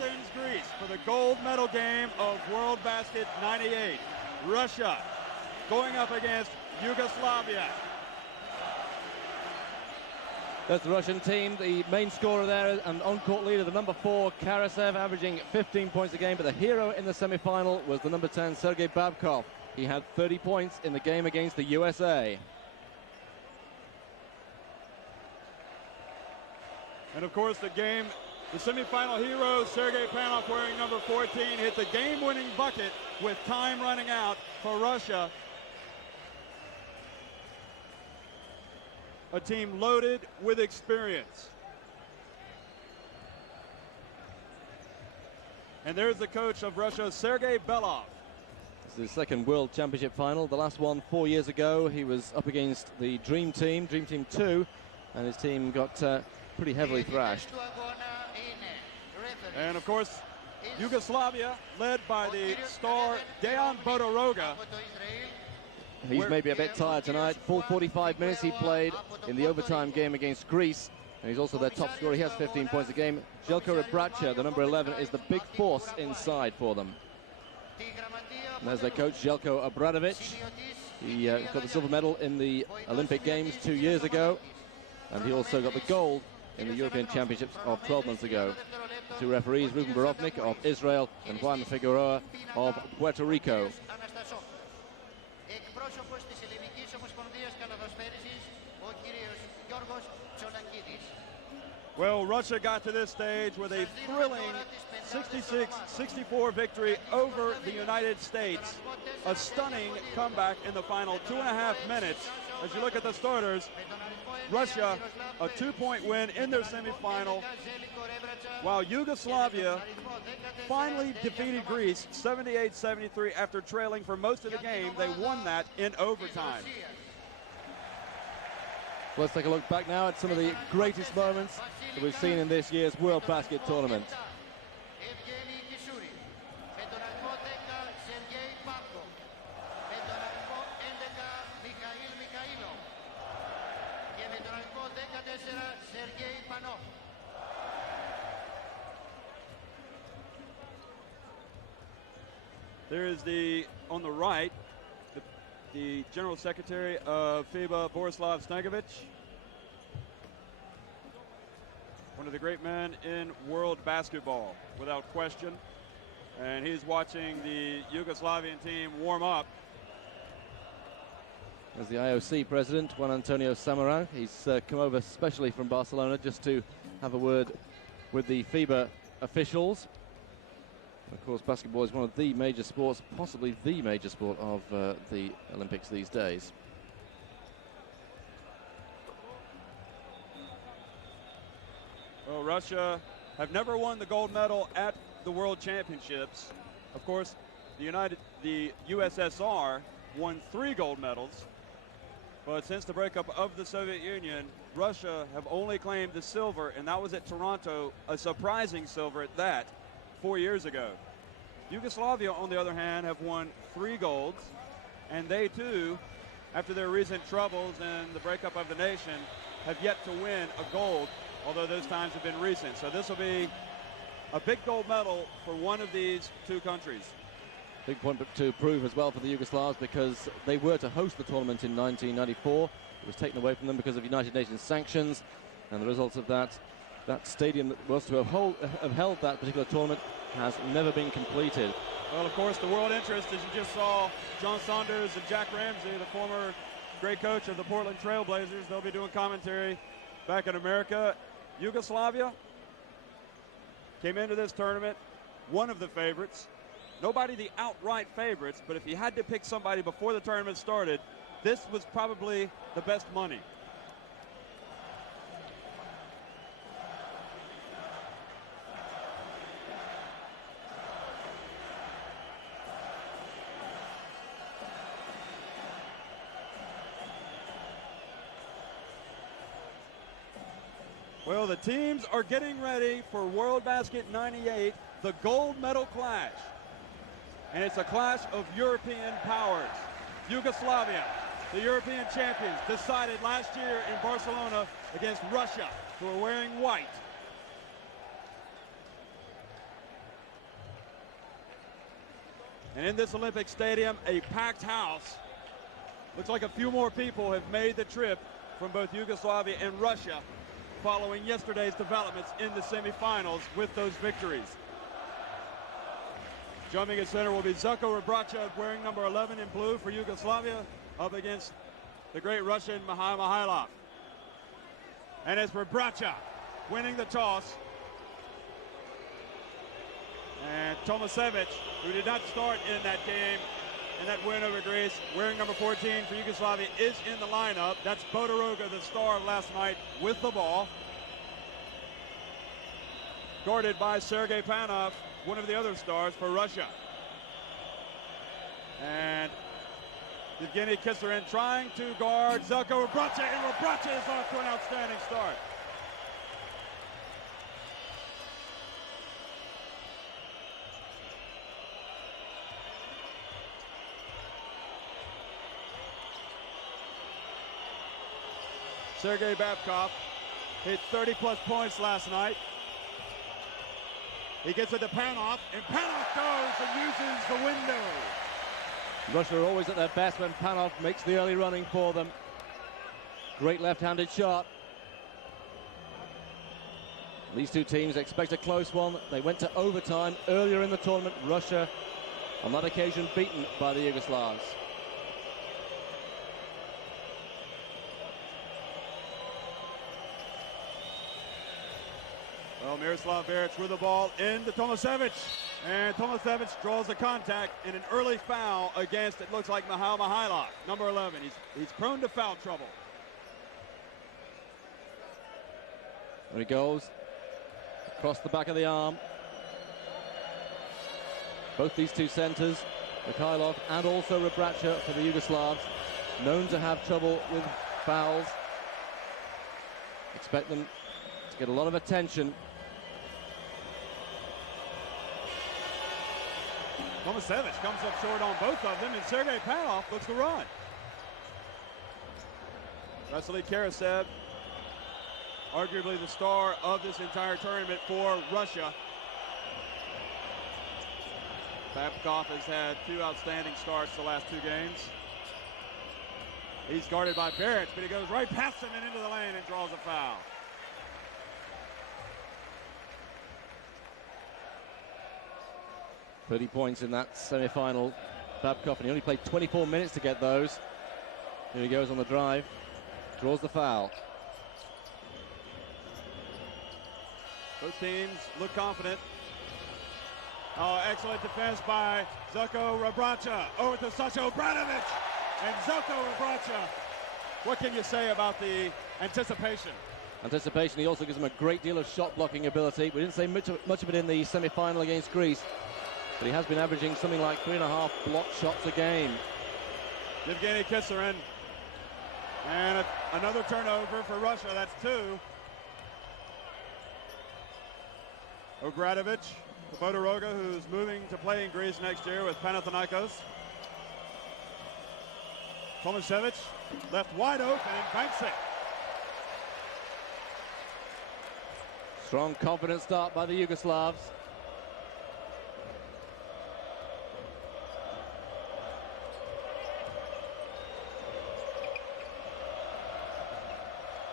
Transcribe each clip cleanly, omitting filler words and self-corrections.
Athens, Greece, for the gold medal game of World Basket 98. Russia going up against Yugoslavia. That's the Russian team, the main scorer there and on-court leader, the number 4, Karasev, averaging 15 points a game, but the hero in the semi-final was the number 10, Sergei Babkov. He had 30 points in the game against the USA. And of course the semi-final hero, Sergei Panov, wearing number 14, hit the game-winning bucket with time running out for Russia. A team loaded with experience. And there's the coach of Russia, Sergei Belov. This is his second World Championship final. The last one 4 years ago. He was up against the Dream Team 2, and his team got pretty heavily thrashed. And of course, Yugoslavia, led by the star Dejan Bodoroga. He's maybe a bit tired tonight. Full 45 minutes he played in the overtime game against Greece. And he's also their top scorer. He has 15 points a game. Jelko Rebraca, the number 11, is the big force inside for them. And there's their coach, Jelko Obradovic. He got the silver medal in the Olympic Games 2 years ago. And he also got the gold in the European Championships of 12 months ago. The two referees, Virovnik of Israel and Juan Figueroa of Puerto Rico. Well, Russia got to this stage with a thrilling 66-64 victory over the United States. A stunning comeback in the final 2.5 minutes. As you look at the starters, Russia, a 2-point win in their semifinal, while Yugoslavia finally defeated Greece 78-73 after trailing for most of the game. They won that in overtime. Let's take a look back now at some of the greatest moments that we've seen in this year's World Basket Tournament. There is on the right, the General Secretary of FIBA, Borislav Stankovic. One of the great men in world basketball, without question. And he's watching the Yugoslavian team warm up. As the IOC president, Juan Antonio Samaran, he's come over specially from Barcelona just to have a word with the FIBA officials. Of course, basketball is one of the major sports, possibly the major sport of the Olympics these days. Well, Russia have never won the gold medal at the World Championships. Of course, the USSR won 3 gold medals. But since the breakup of the Soviet Union, Russia have only claimed the silver, and that was at Toronto, a surprising silver at that, 4 years ago. Yugoslavia, on the other hand, have won 3 golds, and they too, after their recent troubles and the breakup of the nation, have yet to win a gold, although those times have been recent. So this will be a big gold medal for one of these 2 countries. Big point to prove as well for the Yugoslavs, because they were to host the tournament in 1994. It was taken away from them because of United Nations sanctions, and the results of that stadium that was to have held that particular tournament has never been completed. Well, of course, the world interest, as you just saw, John Saunders and Jack Ramsey, the former great coach of the Portland Trail Blazers, they'll be doing commentary back in America. Yugoslavia came into this tournament one of the favorites. Nobody the outright favorites, but if you had to pick somebody before the tournament started, this was probably the best money. Well, the teams are getting ready for World Basket 98, the gold medal clash. And it's a clash of European powers. Yugoslavia, the European champions, decided last year in Barcelona against Russia, who are wearing white. And in this Olympic Stadium, a packed house. Looks like a few more people have made the trip from both Yugoslavia and Russia following yesterday's developments in the semifinals with those victories. Jumping at center will be Željko Rebraca wearing number 11 in blue for Yugoslavia up against the great Russian Mihailov. And it's Rebraca winning the toss. And Tomasevic, who did not start in that game, in that win over Greece, wearing number 14 for Yugoslavia, is in the lineup. That's Figueroa, the star of last night, with the ball. Guarded by Sergei Panov, one of the other stars for Russia. And Evgeny Kisarin trying to guard Željko Rebraca, and Rebraca is off to an outstanding start. Sergei Babkov hit 30-plus points last night. He gets it to Panov, and Panov goes and uses the window. Russia are always at their best when Panov makes the early running for them. Great left-handed shot. These two teams expect a close one. They went to overtime earlier in the tournament. Russia, on that occasion, beaten by the Yugoslavs. Well, Miroslav Veric with the ball into Tomasevic. And Tomasevic draws the contact in an early foul against, it looks like, Mihailov, number 11. He's prone to foul trouble. There he goes. Across the back of the arm. Both these two centers, Mikhailov and also Rebraca for the Yugoslavs, known to have trouble with fouls. Expect them to get a lot of attention. Tomasevic comes up short on both of them, and Sergei Panov looks to run. Vasily Karasev, arguably the star of this entire tournament for Russia. Babkov has had two outstanding starts the last two games. He's guarded by Veric, but he goes right past him and into the lane and draws a foul. .30 points in that semi-final. Babkov, and he only played 24 minutes to get those. Here he goes on the drive, draws the foul. Both teams look confident. Oh, excellent defense by Željko Rebraca. Over to Saša Obradović. And Željko Rebraca. What can you say about the anticipation? Anticipation, he also gives him a great deal of shot blocking ability. We didn't say much of it in the semi-final against Greece, but he has been averaging something like 3.5 block shots a game. Evgeny Kisarin. And another turnover for Russia. That's two. Obradović, Figueroa, who's moving to play in Greece next year with Panathinaikos. Tomasevic left wide open and banks it. Strong, confident start by the Yugoslavs.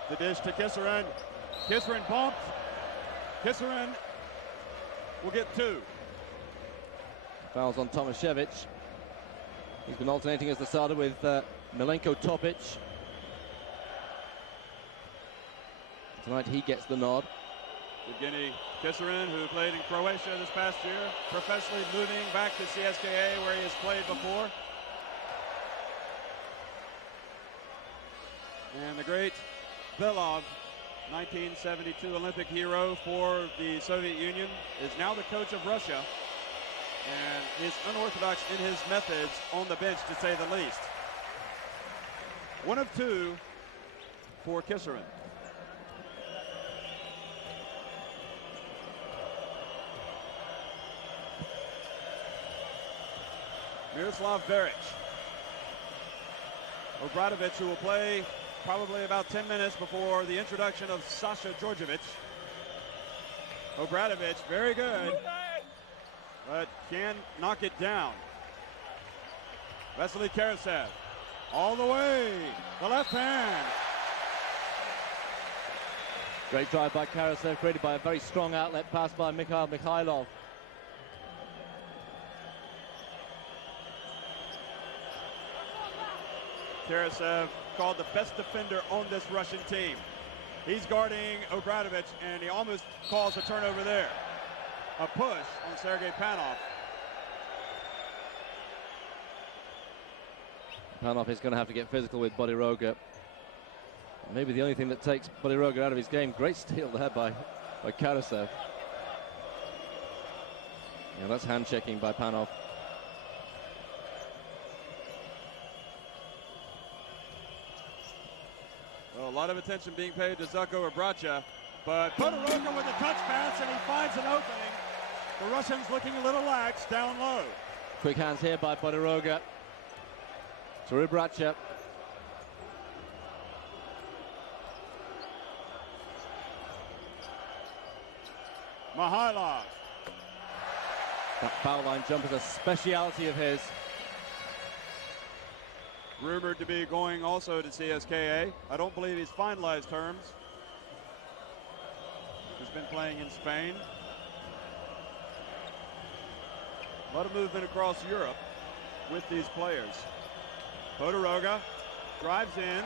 The dish to Kisarin. Kisarin bumped. Kisarin will get two. Fouls on Tomasevic. He's been alternating as the starter with Milenko Topic. Tonight he gets the nod. Evgeny Kisarin, who played in Croatia this past year, professionally moving back to CSKA where he has played before. And the great Belov, 1972 Olympic hero for the Soviet Union, is now the coach of Russia. And he's unorthodox in his methods on the bench, to say the least. One of two for Kisarin. Miroslav Veric. Obradović, who will play probably about 10 minutes before the introduction of Saša Đorđević. Obradović, very good, but can knock it down. Vasily Karasev, all the way, the left hand. Great drive by Karasev, created by a very strong outlet pass by Mikhail Mikhailov. Karasev called the best defender on this Russian team. He's guarding Obradovic, and he almost calls a turnover there. A push on Sergei Panov. Panov is going to have to get physical with Bodiroga. Maybe the only thing that takes Bodiroga out of his game. Great steal there by Karasev. Yeah, that's hand-checking by Panov. Well, a lot of attention being paid to Željko Obradovic, but Bodiroga with a touch pass, and he finds an opening. The Russians looking a little lax down low. Quick hands here by Bodiroga to Obradovic. Mihailov. That foul line jump is a speciality of his. Rumored to be going also to CSKA. I don't believe he's finalized terms. He's been playing in Spain. A lot of movement across Europe with these players. Bodiroga drives in.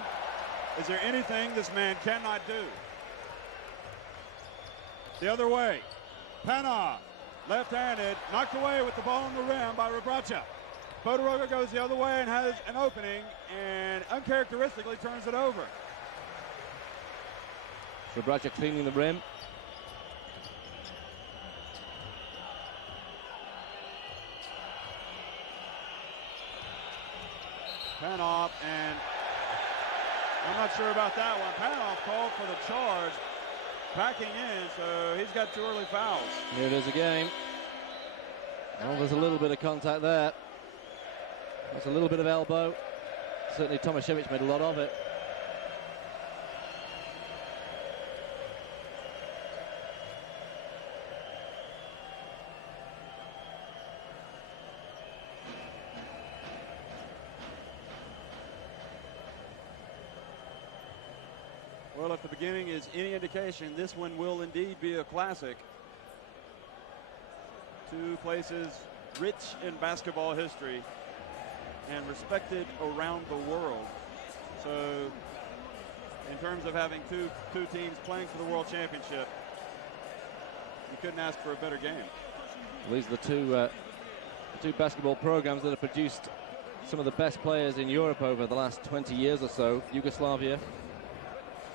Is there anything this man cannot do? The other way. Panov, left-handed, knocked away with the ball on the rim by Obradovic. Bodiroga goes the other way and has an opening, and uncharacteristically turns it over. Obradovic cleaning the rim. Panov, and I'm not sure about that one. Panov called for the charge, backing in, so he's got 2 early fouls. Here it is again. Well, there's a little bit of contact there. That's a little bit of elbow. Certainly Tomaszewicz made a lot of it. Well, if the beginning is any indication, this one will indeed be a classic. 2 places rich in basketball history and respected around the world. So in terms of having two teams playing for the World Championship, you couldn't ask for a better game. These are the two basketball programs that have produced some of the best players in Europe over the last 20 years or so. Yugoslavia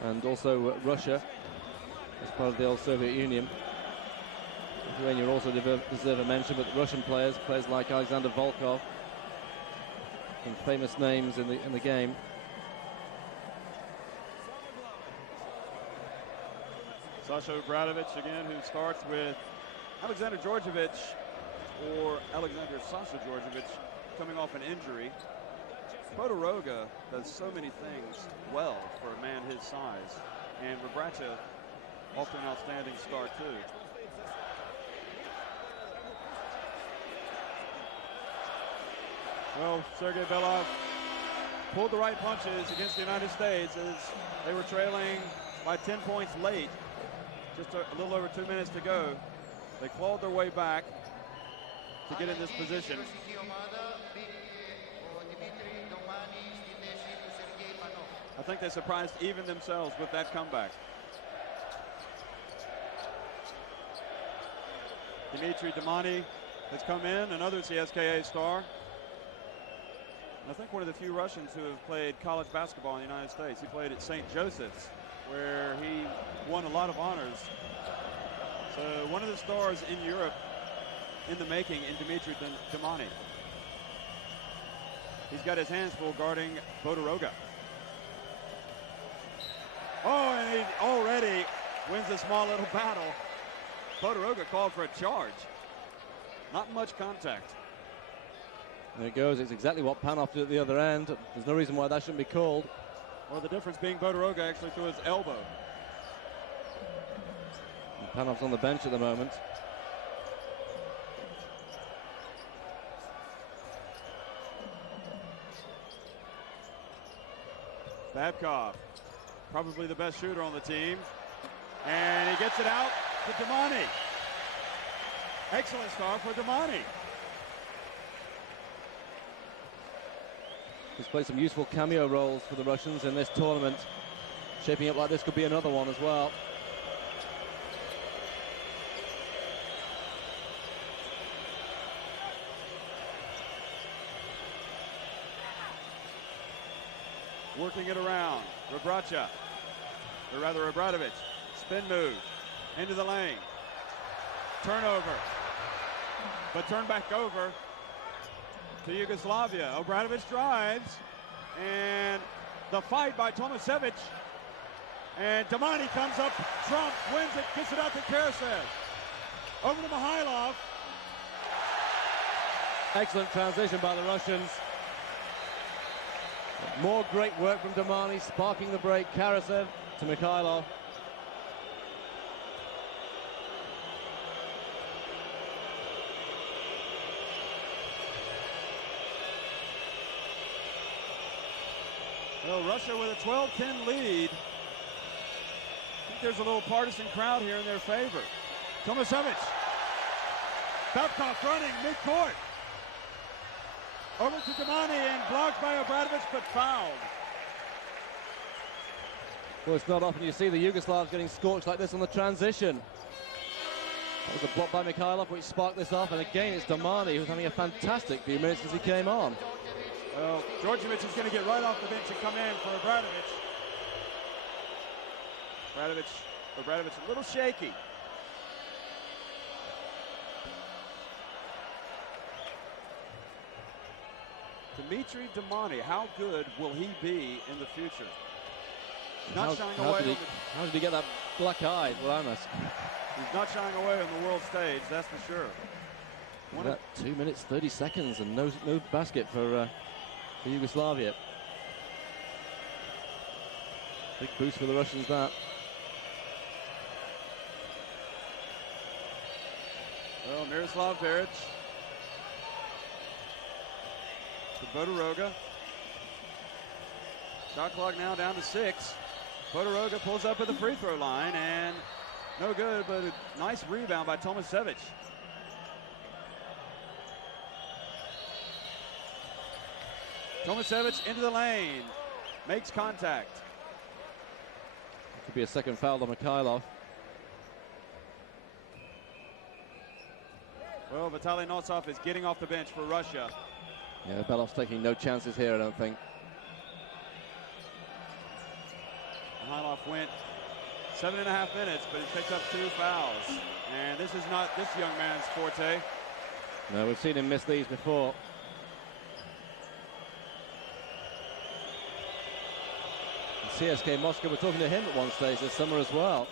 and also Russia as part of the old Soviet Union. Lithuania also deserve a mention, but Russian players like Alexander Volkov, some famous names in the game. Sasha Obradovic again, who starts with Alexander Djordjevic, or Alexander Sasha Djordjevic, coming off an injury. Bodiroga does so many things well for a man his size, and Obradovic off to an outstanding start too. Well, Sergei Belov pulled the right punches against the United States as they were trailing by 10 points late. Just a little over 2 minutes to go. They clawed their way back to get in this position. I think they surprised even themselves with that comeback. Dimitri Damani has come in, another CSKA star. And I think one of the few Russians who have played college basketball in the United States. He played at St. Joseph's, where he won a lot of honors. So one of the stars in Europe in the making in Dimitri Damani. He's got his hands full guarding Bodiroga. Oh, and he already wins a small little battle. Bodiroga called for a charge. Not much contact. There it goes. It's exactly what Panov did at the other end. There's no reason why that shouldn't be called. Well, the difference being Bodiroga actually threw his elbow. And Panov's on the bench at the moment. Babkov, probably the best shooter on the team. And he gets it out to Damani. Excellent start for Damani. He's played some useful cameo roles for the Russians in this tournament. Shaping up like this could be another one as well. Working it around. Rebraca, or rather Obradovic. Spin move into the lane. Turnover. But turn back over to Yugoslavia. Obradovic drives. And the fight by Tomasevic. And Damani comes up, trumps, wins it, gets it out to Karasev. Over to Mikhailov. Excellent transition by the Russians. More great work from Damani, sparking the break. Karasev to Mikhailov. Well, Russia with a 12-10 lead. I think there's a little partisan crowd here in their favor. Tomasevic. Babkov running mid-court. Over to Damani and blocked by Obradovic, but fouled. Well, it's not often you see the Yugoslavs getting scorched like this on the transition. That was a block by Mikhailov which sparked this off, and again it's Damani who's having a fantastic few minutes as he came on. Well, Djordjevic is going to get right off the bench and come in for Obradovic. Obradovic a little shaky. Dimitri Damani, how good will he be in the future? Not shying away. How did he get that black eye? Well, he's not shying away on the world stage, that's for sure. That 2 minutes 30 seconds and no basket for Yugoslavia. Big boost for the Russians, that. Well, Miroslav Veric to Bodoroga. Shot clock now down to 6. Bodoroga pulls up at the free throw line and no good, but a nice rebound by Tomasevic. Tomasevic into the lane, makes contact. Could be a second foul on Mikhailov. Well, Vitaly Nosov is getting off the bench for Russia. Yeah, Belov's taking no chances here, I don't think. Mikhailov went 7.5 minutes, but he picked up 2 fouls. And this is not this young man's forte. No, we've seen him miss these before. CSK Moscow, we're talking to him at one stage this summer as well.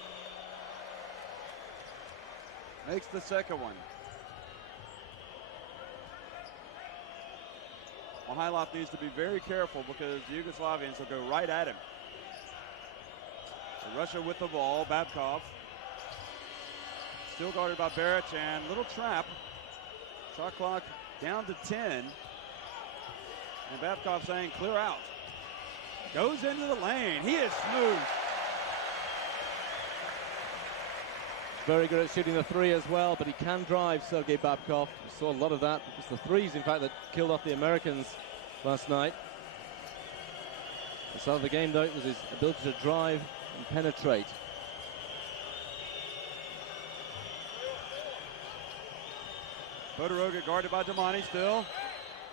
Makes the second one. Mikhailov needs to be very careful because the Yugoslavians will go right at him. So Russia with the ball, Babkov. Still guarded by Beric, and little trap. Shot clock down to 10. And Babkov saying clear out. Goes into the lane. He is smooth. Very good at shooting the 3 as well, but he can drive, Sergei Babkov. We saw a lot of that. It's the 3s, in fact, that killed off the Americans last night. The start of the game, though, it was his ability to drive and penetrate. Bodoroga guarded by Damani still.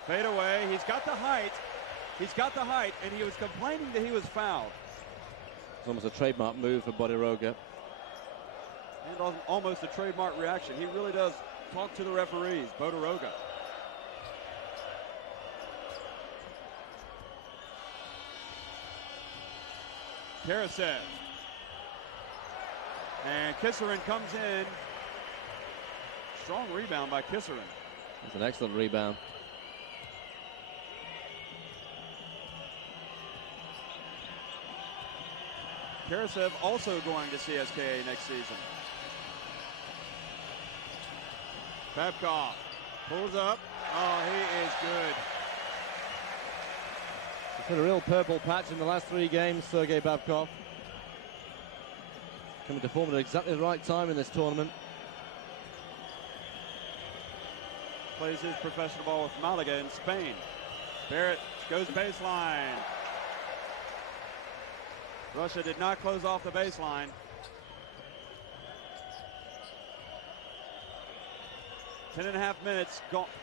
Fade away. He's got the height. He's got the height, and he was complaining that he was fouled. It's almost a trademark move for Bodoroga. And almost a trademark reaction. He really does talk to the referees, Bodoroga. Karasev. And Kissarin comes in. Strong rebound by Kissarin. That's an excellent rebound. Karasev also going to CSKA next season. Babkov pulls up. Oh, he is good. He's had a real purple patch in the last 3 games, Sergei Babkov. Coming to form at exactly the right time in this tournament. Plays his professional ball with Malaga in Spain. Barrett goes baseline. Russia did not close off the baseline. Ten and a half minutes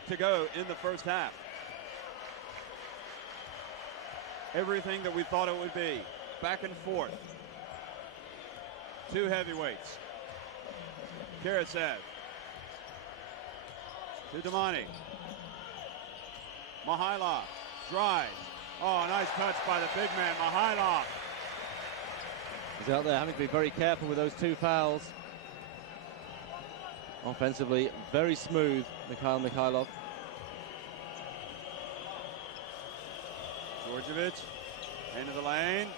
to go in the first half. Everything that we thought it would be. Back and forth. 2 heavyweights. Karasev. To Damani. Mihailov drives. Oh, nice touch by the big man, Mihailov. He's out there having to be very careful with those 2 fouls. Offensively, very smooth, Mikhail Mikhailov. Djordjevic into the lane.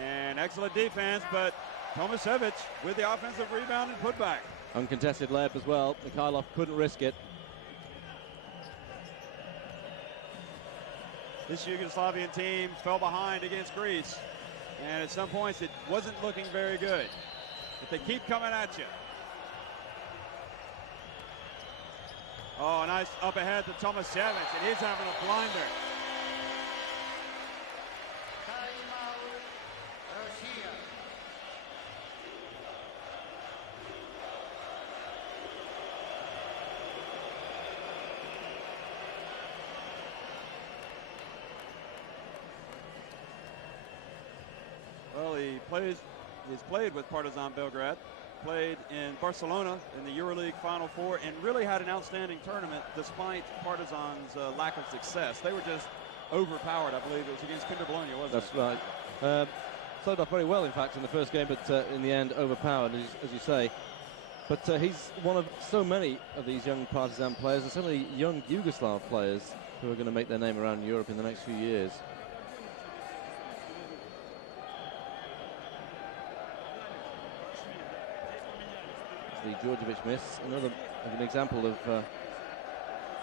And excellent defense, but Tomasevic with the offensive rebound and putback. Uncontested layup as well. Mikhailov couldn't risk it. This Yugoslavian team fell behind against Greece, and at some points it wasn't looking very good. But they keep coming at you. Oh, nice up ahead to Tomasevic, and he's having a blinder. Well, he's played with Partizan Belgrade, played in Barcelona in the EuroLeague Final Four, and really had an outstanding tournament despite Partizan's lack of success. They were just overpowered, I believe. It was against Kinder Bologna, wasn't it? That's right. Started off very well, in fact, in the first game, but in the end overpowered, as you say. But he's one of so many of these young Partizan players, and so many young Yugoslav players who are going to make their name around Europe in the next few years. The Djordjevic miss, another an example of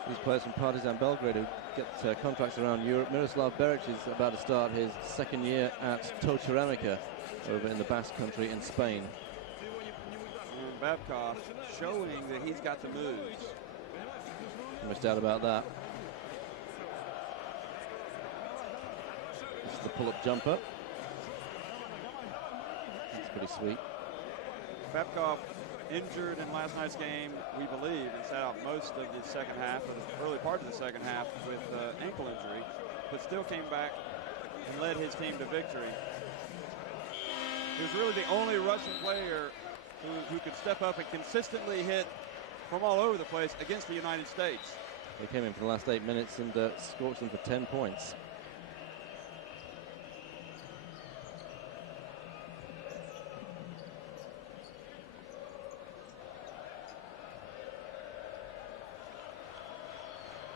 these players from Partizan Belgrade who get contracts around Europe. Miroslav Beric is about to start his 2nd year at Toe Ceramica over in the Basque Country in Spain. And Babkov showing that he's got the moves. No much doubt about that. This is the pull-up jumper. That's pretty sweet. Babkov injured in last night's game, we believe, and sat out most of the second half, or the early part of the second half with ankle injury, but still came back and led his team to victory. He was really the only Russian player who could step up and consistently hit from all over the place against the United States. They came in for the last 8 minutes and scorched them for 10 points.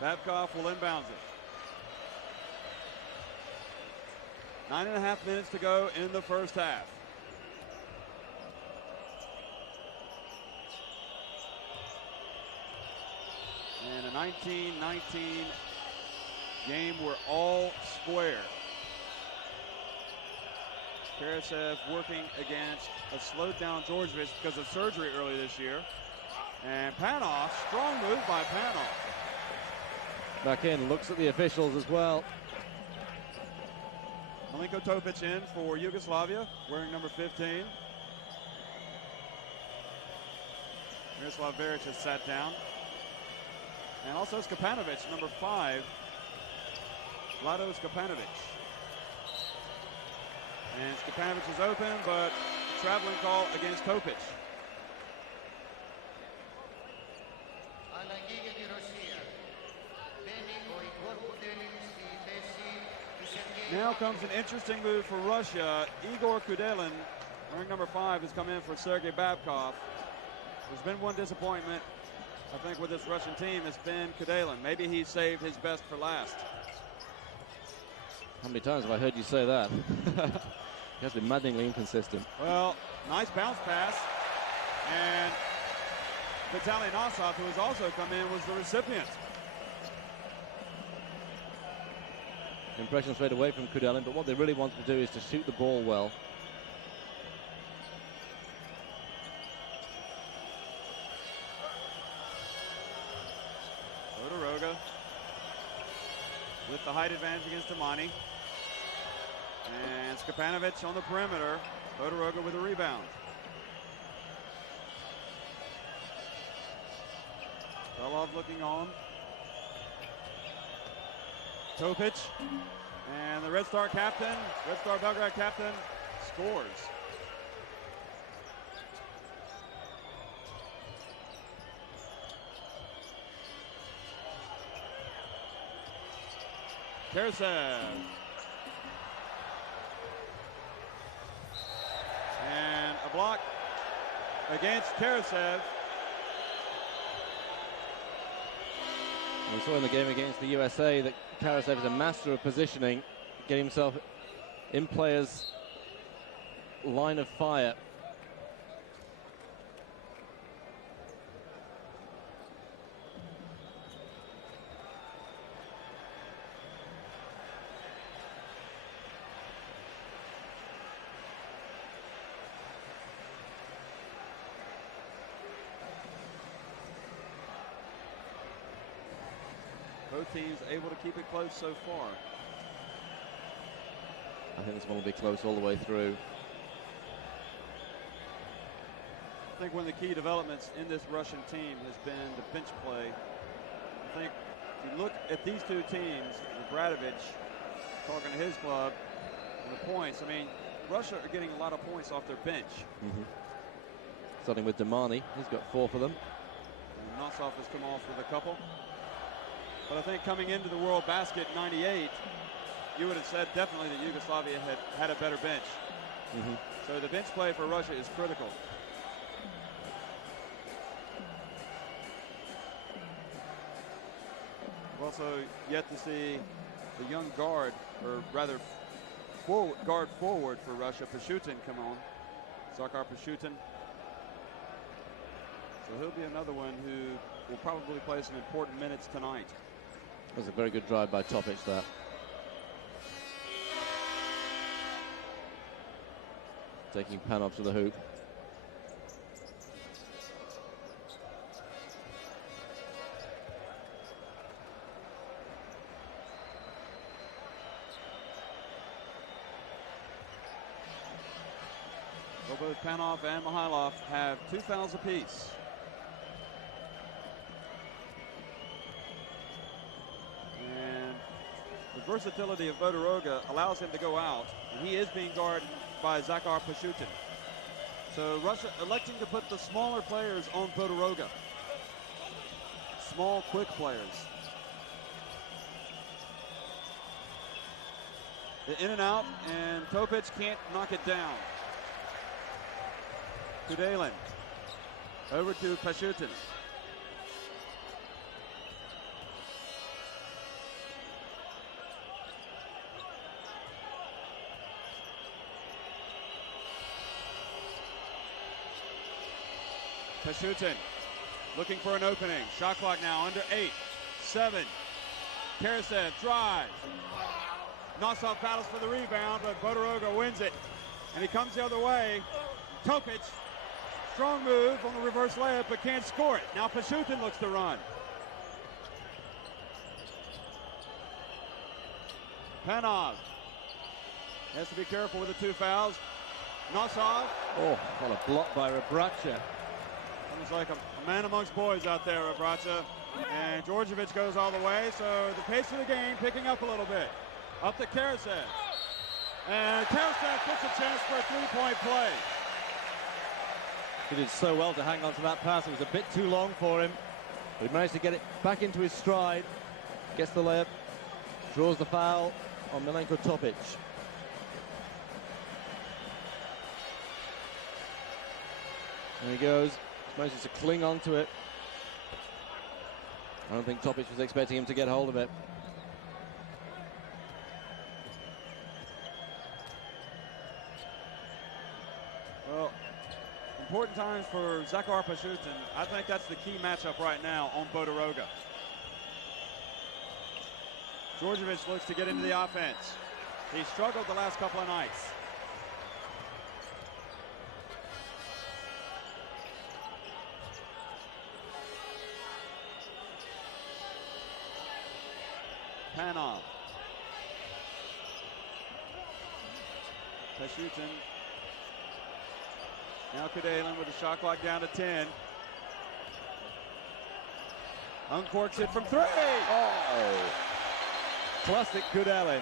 Babkov will inbounds it. 9.5 minutes to go in the first half. And a 19-19 game, we're all square. Karasev working against a slowed down Djordjevic because of surgery early this year. And Panov, strong move by Panov. Back in, looks at the officials as well. Milenko Topic in for Yugoslavia, wearing number 15. Miroslav Beric has sat down. And also Skapanovic, number 5. Vlado Skapanovic. And Skapanovic is open, but traveling call against Topic. Now comes an interesting move for Russia. Igor Kudelin, wearing number 5, has come in for Sergei Babkov. There's been one disappointment, I think, with this Russian team. It's been Kudelin. Maybe he saved his best for last. How many times have I heard you say that? He has been maddeningly inconsistent. Well, nice bounce pass. And Vitaly Nosov, who has also come in, was the recipient. impression straight away from Kudelin, but what they really want to do is to shoot the ball well. Figueroa with the height advantage against Amani. And Skapanovic on the perimeter. Figueroa with a rebound. Belov looking on. Topic. And the Red Star captain, Red Star Belgrade captain, scores. Karasev. And a block against Karasev. We saw in the game against the USA that Karasev is a master of positioning, getting himself in players' line of fire. Both teams able to keep it close so far. I think this one will be close all the way through. I think one of the key developments in this Russian team has been the bench play. I think if you look at these two teams, Bradovic talking to his club, and the points, I mean, Russia are getting a lot of points off their bench. Starting with Damani, he's got 4 for them. And Nosov has come off with a couple. But I think coming into the World Basket '98, you would have said definitely that Yugoslavia had a better bench. So the bench play for Russia is critical. We've also yet to see the young guard, or rather guard forward for Russia, Pashutin, come on. Zakar Pashutin. So he'll be another one who will probably play some important minutes tonight. That was a very good drive by Topic, that. Taking Panov to the hoop. Well, both Panov and Mihailov have 2 fouls apiece. The versatility of Figueroa allows him to go out, and he is being guarded by Zakar Pashutin. So Russia electing to put the smaller players on Figueroa. Small, quick players. The in and out, and Topic can't knock it down. Kudelin over to Pashutin. Pashutin looking for an opening. Shot clock now under 8, 7. Karasev drives. Nosov battles for the rebound, but Figueroa wins it. And he comes the other way. Topic, strong move on the reverse layup, but can't score it. Now Pashutin looks to run. Panov has to be careful with the 2 fouls. Nosov. Oh, what a block by Rebraca. It's like a man amongst boys out there, Rebraca. And Djordjevic goes all the way, so the pace of the game picking up a little bit. Up to Karasev. And Karasev gets a chance for a 3-point play. He did so well to hang on to that pass. It was a bit too long for him. But he managed to get it back into his stride. Gets the layup. Draws the foul on Milenko Topic. There he goes. Manages to cling on to it. I don't think Topic was expecting him to get hold of it. Well, important times for Zakar Pashutin. I think that's the key matchup right now on Figueroa. Djordjevic looks to get into the offense. He struggled the last couple of nights. Panov. Peshutin. Now Kudelin with the shot clock down to 10. Uncorks it from 3. Oh! Classic Kudelin.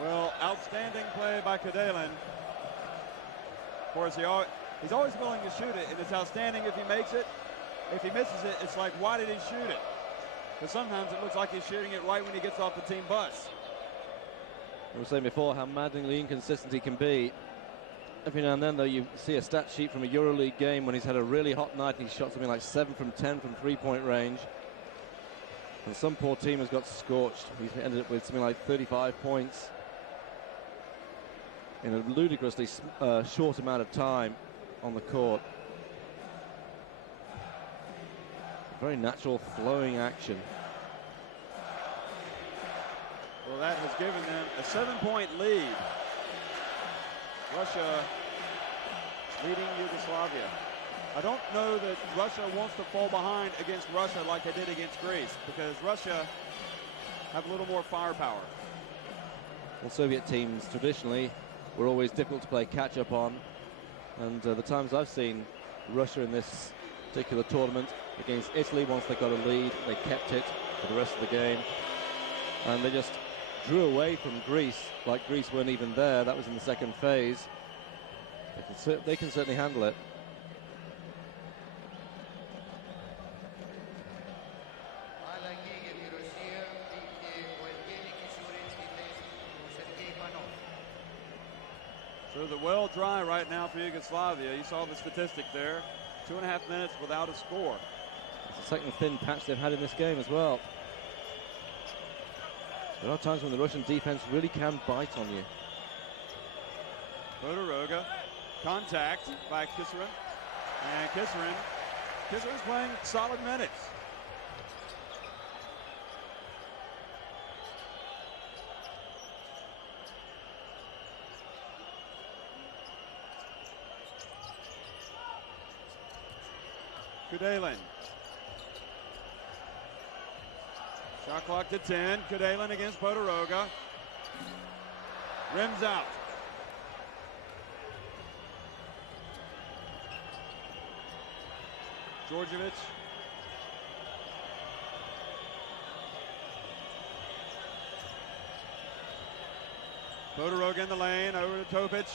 Well, outstanding play by Kudelin. Of course, he's always willing to shoot it, and it's outstanding if he makes it. If he misses it, it's like, why did he shoot it? Because sometimes it looks like he's shooting it right when he gets off the team bus. I was saying before how maddeningly inconsistent he can be. Every now and then, though, you see a stat sheet from a EuroLeague game when he's had a really hot night and he's shot something like 7 from 10 from three-point range. And some poor team has got scorched. He's ended up with something like 35 points in a ludicrously short amount of time on the court. Very natural flowing action. Well, that has given them a 7-point lead. Russia leading Yugoslavia. I don't know that Russia wants to fall behind against Russia like they did against Greece, because Russia have a little more firepower. Well, Soviet teams traditionally were always difficult to play catch-up on, and the times I've seen Russia in this particular tournament against Italy, once they got a lead, they kept it for the rest of the game, and they just drew away from Greece like Greece weren't even there. That was in the second phase. They can certainly handle it. So the well dry right now for Yugoslavia. You saw the statistic there. 2.5 minutes without a score. It's the second thin patch they've had in this game as well. There are times when the Russian defense really can bite on you. Figueroa, contact by Kisserin. And Kisserin's playing solid minutes. Kudelin. Shot clock to 10. Kudelin against Figueroa. Rims out. Djordjevic. Figueroa in the lane, over to Topic.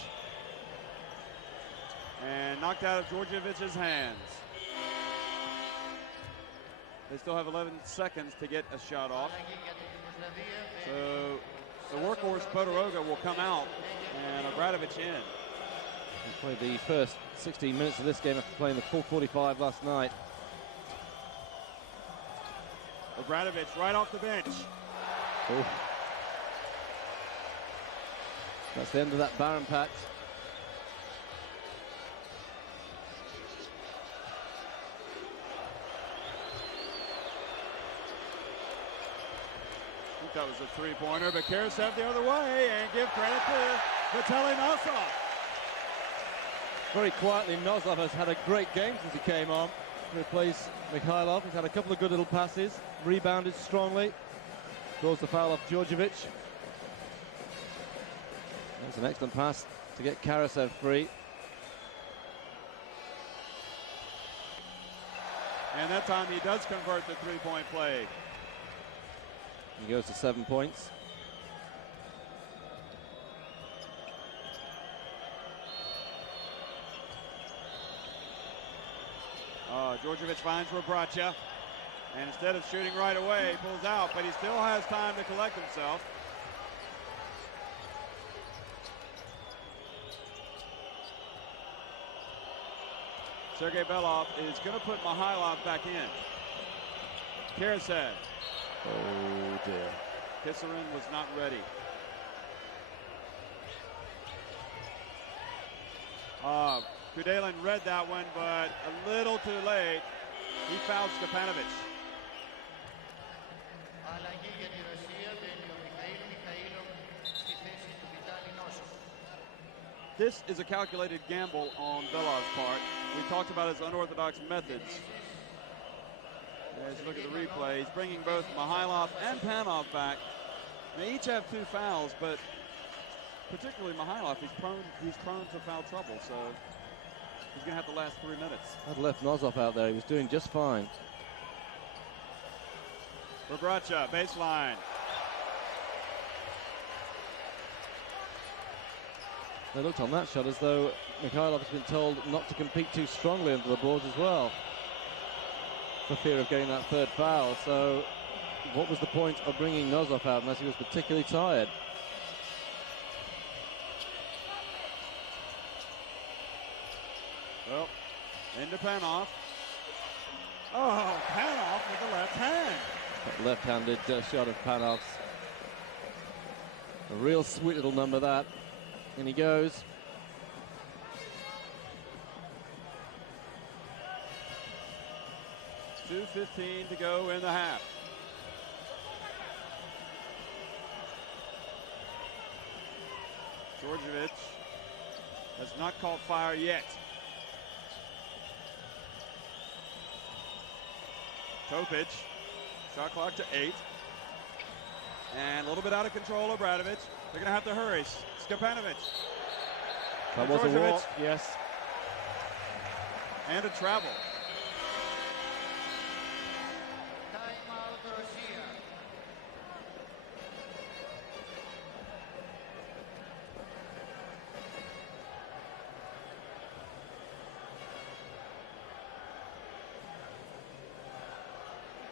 And knocked out of Djordjevic's hands. They still have 11 seconds to get a shot off. So the workhorse Figueroa will come out and Obradovic in. He played the first 16 minutes of this game after playing the full 45 last night. Obradovic right off the bench. Oh. That's the end of that Baron patch. That was a three-pointer, but Karasev the other way, and give credit to Vitaly Nosov. Very quietly, Nosov has had a great game since he came on to replace Mikhailov. He's had a couple of good little passes, rebounded strongly, draws the foul off Djordjevic. That's an excellent pass to get Karasev free. And that time he does convert the three-point play. He goes to 7 points. Djordjevic finds Rebraca, and instead of shooting right away, he pulls out, but he still has time to collect himself. Sergei Belov is going to put Mihailov back in. Karasev. Oh, dear. Kissarin was not ready. Kudelin read that one, but a little too late. He fouled Stepanovic. This is a calculated gamble on Belov's part. We talked about his unorthodox methods. As you look at the replay, he's bringing both Mihailov and Panov back. They each have 2 fouls, but particularly Mihailov, he's prone to foul trouble, so he's going to have to last 3 minutes. I'd left Nozov out there. He was doing just fine. Rebraca, baseline. It looked on that shot as though Mikhailov has been told not to compete too strongly under the boards as well, for fear of getting that 3rd foul. So what was the point of bringing Nozov out unless he was particularly tired? Well, into Panov. Oh, Panov with the left hand. That left-handed shot of Panov's. A real sweet little number, that. And he goes. .2:15 to go in the half. Djordjevic has not caught fire yet. Topic, shot clock to 8. And a little bit out of control, Obradovic. They're going to have to hurry. Stepanovic. That was a walk, yes. And a travel.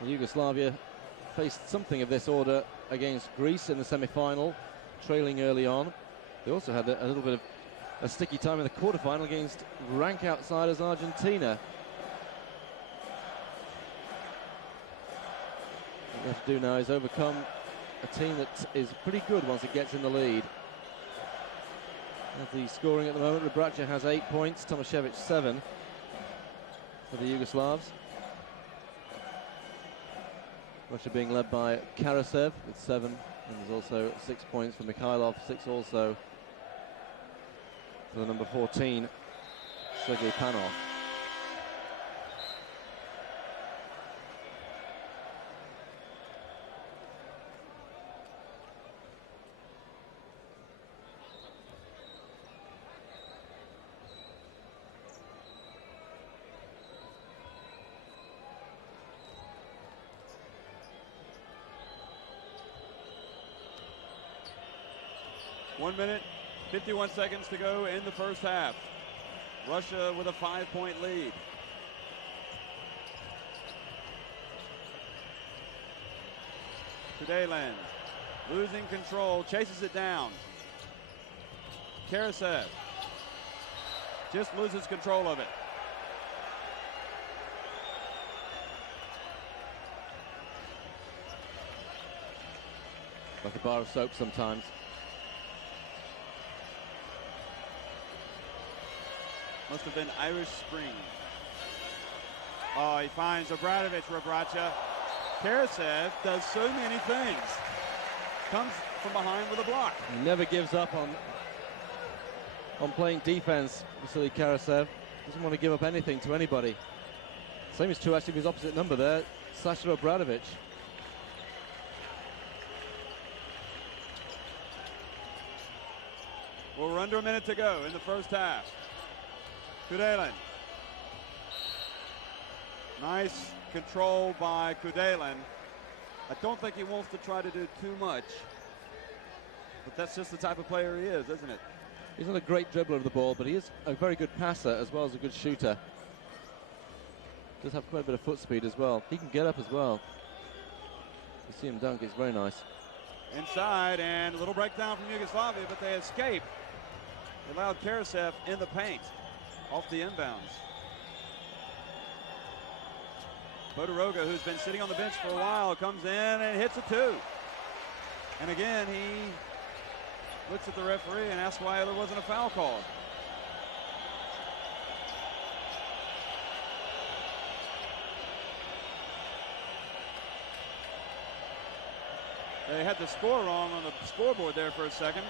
Yugoslavia faced something of this order against Greece in the semi-final, trailing early on. They also had a little bit of a sticky time in the quarter-final against rank outsiders Argentina. What they have to do now is overcome a team that is pretty good once it gets in the lead. At the scoring at the moment, Rebraca has 8 points, Tomašević 7 for the Yugoslavs. Russia being led by Karasev with 7, and there's also 6 points for Mikhailov, 6 also for the number 14, Sergei Panov. One minute, 51 seconds to go in the first half. Russia with a 5-point lead. Kudelin losing control, chases it down. Karasev just loses control of it. Like a bar of soap sometimes. Must have been Irish Spring. Oh, he finds Obradovic, Rebraca. Karasev does so many things. Comes from behind with a block. He never gives up on playing defense, Vasily Karasev. Doesn't want to give up anything to anybody. Same is true actually of his opposite number there, Sasha Obradovic. Well, we're under a minute to go in the first half. Kudelin. Nice control by Kudelin. I don't think he wants to try to do too much, but that's just the type of player he is, isn't it? He's not a great dribbler of the ball, but he is a very good passer as well as a good shooter. Does have quite a bit of foot speed as well. He can get up as well. You see him dunk, it's very nice. Inside, and a little breakdown from Yugoslavia, but they escape. They allowed Karasev in the paint off the inbounds. Figueroa, who's been sitting on the bench for a while, comes in and hits a 2. And again, he looks at the referee and asks why there wasn't a foul called. They had the score wrong on the scoreboard there for a second.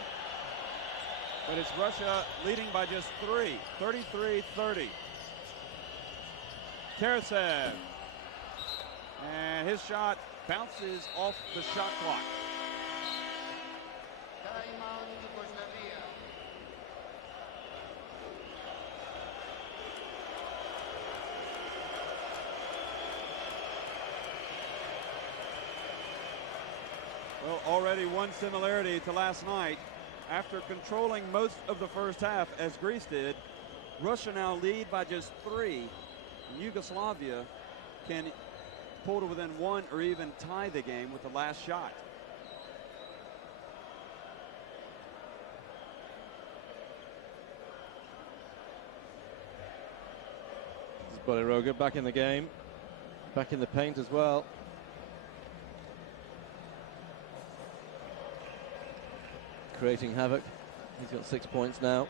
But it's Russia leading by just 3, 33-30. Tarasev. And his shot bounces off the shot clock. Timeout, Yugoslavia. Well, already one similarity to last night. After controlling most of the first half, as Greece did, Russia now lead by just 3. And Yugoslavia can pull to within 1 or even tie the game with the last shot. This is Figueroa back in the game, back in the paint as well. Creating havoc. He's got 6 points now.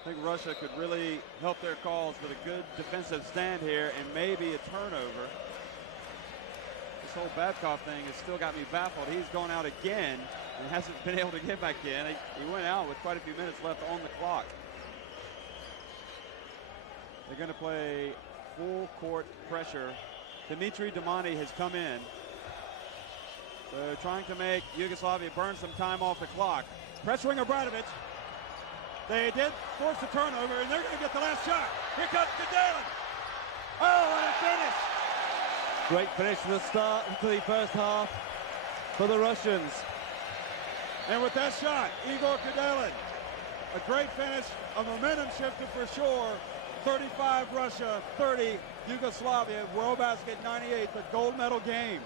I think Russia could really help their cause with a good defensive stand here and maybe a turnover. This whole Babcock thing has still got me baffled. He's gone out again and hasn't been able to get back in. He went out with quite a few minutes left on the clock. They're going to play full court pressure. Dimitri Damani has come in. So they're trying to make Yugoslavia burn some time off the clock. Pressuring Obradovic. They did force a turnover, and they're going to get the last shot. Here comes Gedelan. Oh, and a finish. Great finish to the start to the first half for the Russians. And with that shot, Igor Gedelan, a great finish, a momentum shifter for sure. 35 Russia, 30 Yugoslavia. World Basket 98, the gold medal game.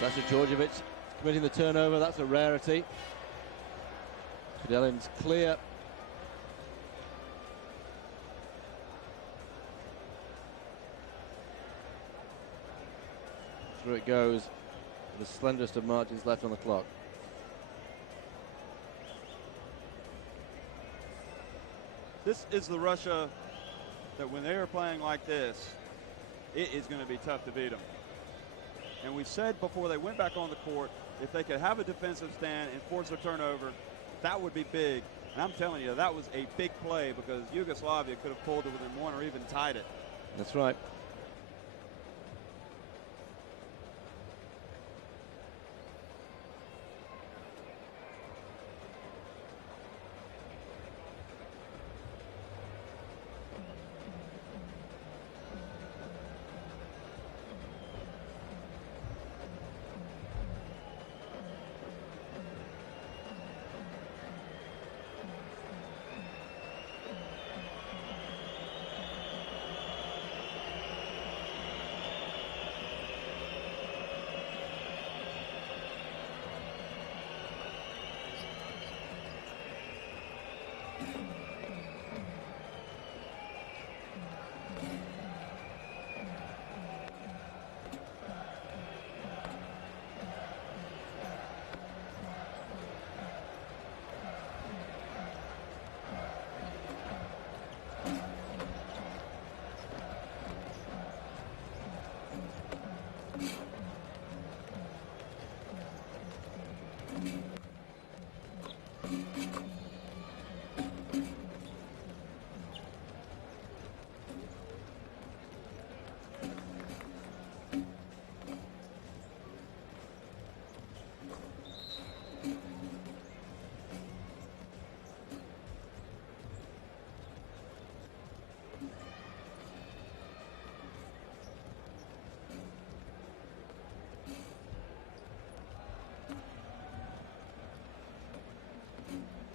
Sasha Djordjevic committing the turnover. That's a rarity. Gedelan's clear. Through it goes. The slenderest of margins left on the clock. This is the Russia that when they are playing like this, it is going to be tough to beat them. And we said before they went back on the court, if they could have a defensive stand and force a turnover, that would be big. And I'm telling you, that was a big play because Yugoslavia could have pulled it within 1 or even tied it. That's right.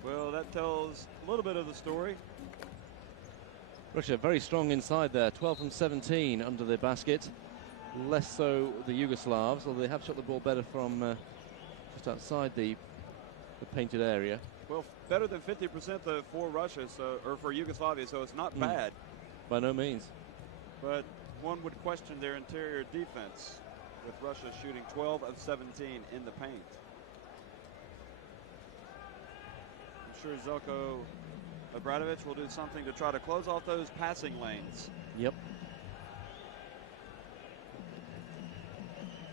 Well, that tells a little bit of the story. Russia very strong inside there, 12 from 17 under the basket. Less so the Yugoslavs, although they have shot the ball better from just outside the painted area. Well, better than 50% for Russia, or for Yugoslavia, so it's not bad. By no means. But one would question their interior defense, with Russia shooting 12 of 17 in the paint. I'm sure Zeljko Obradović will do something to try to close off those passing lanes. Yep.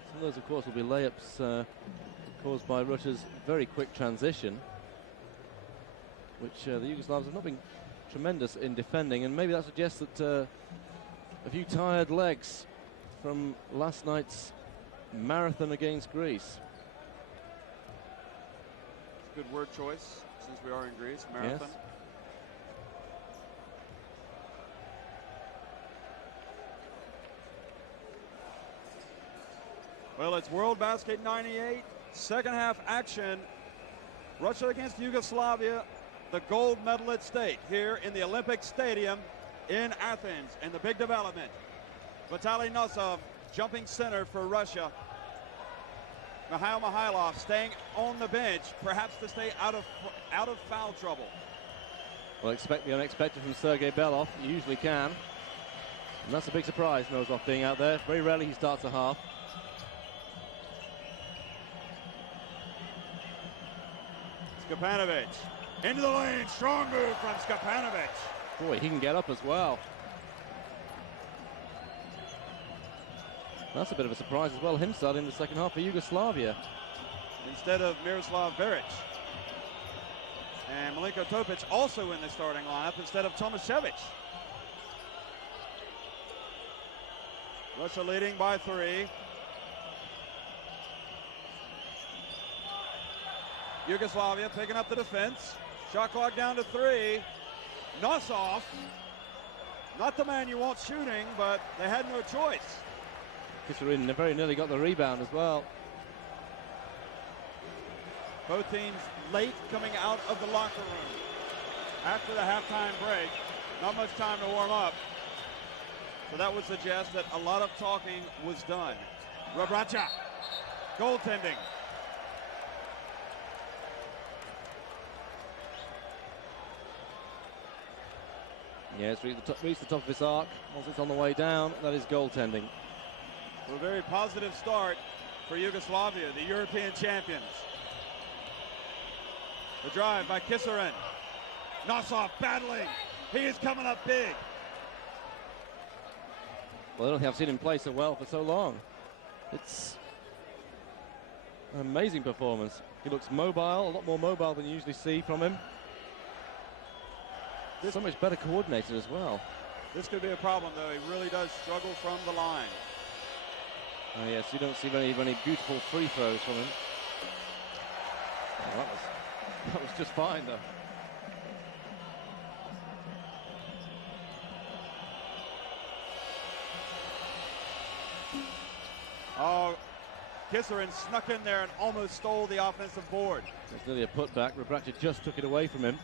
Some of those, of course, will be layups caused by Russia's very quick transition, which the Yugoslavs have not been tremendous in defending, and maybe that suggests that a few tired legs from last night's marathon against Greece. Good word choice, since we are in Greece, marathon. Yes. Well, it's World Basket 98, second half action. Russia against Yugoslavia, the gold medal at stake here in the Olympic Stadium in Athens. And the big development, Vitaly Nosov jumping center for Russia. Mikhail Mihailov staying on the bench, perhaps to stay out of foul trouble. Well, expect the unexpected from Sergei Belov. He usually can. And that's a big surprise, Nosov being out there. Very rarely he starts a half. Skapanovic into the lane, strong move from Skapanovic. Boy, he can get up as well. That's a bit of a surprise as well, him starting the second half for Yugoslavia. Instead of Miroslav Veric. And Milenko Topic also in the starting lineup instead of Tomašević. Russia leading by 3. Yugoslavia picking up the defense. Shot clock down to 3. Nosov, not the man you want shooting, but they had no choice. Kisserin very nearly got the rebound as well. Both teams late coming out of the locker room after the halftime break. Not much time to warm up. So that would suggest that a lot of talking was done. Rabracha, goaltending. Yeah, it's reached the top of his arc. Once it's on the way down, that is goaltending. A very positive start for Yugoslavia, the European champions. The drive by Kisserin. Nosov battling. He is coming up big. Well, I don't think I've seen him play so well for so long. It's an amazing performance. He looks mobile, a lot more mobile than you usually see from him. So much better coordinated as well. This could be a problem, though. He really does struggle from the line. Oh, yes, you don't see many beautiful free throws from him. Oh, that was just fine, though. Oh, Kisserin snuck in there and almost stole the offensive board. It's nearly a putback. Rabracha just took it away from him.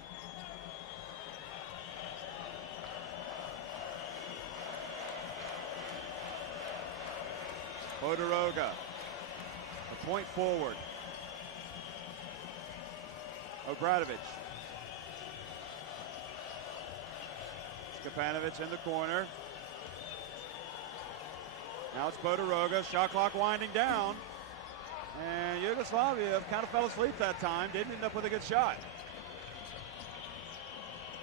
Figueroa, a point forward. Obradović. Skapanovic in the corner. Now it's Figueroa, shot clock winding down. And Yugoslavia kind of fell asleep that time, didn't end up with a good shot.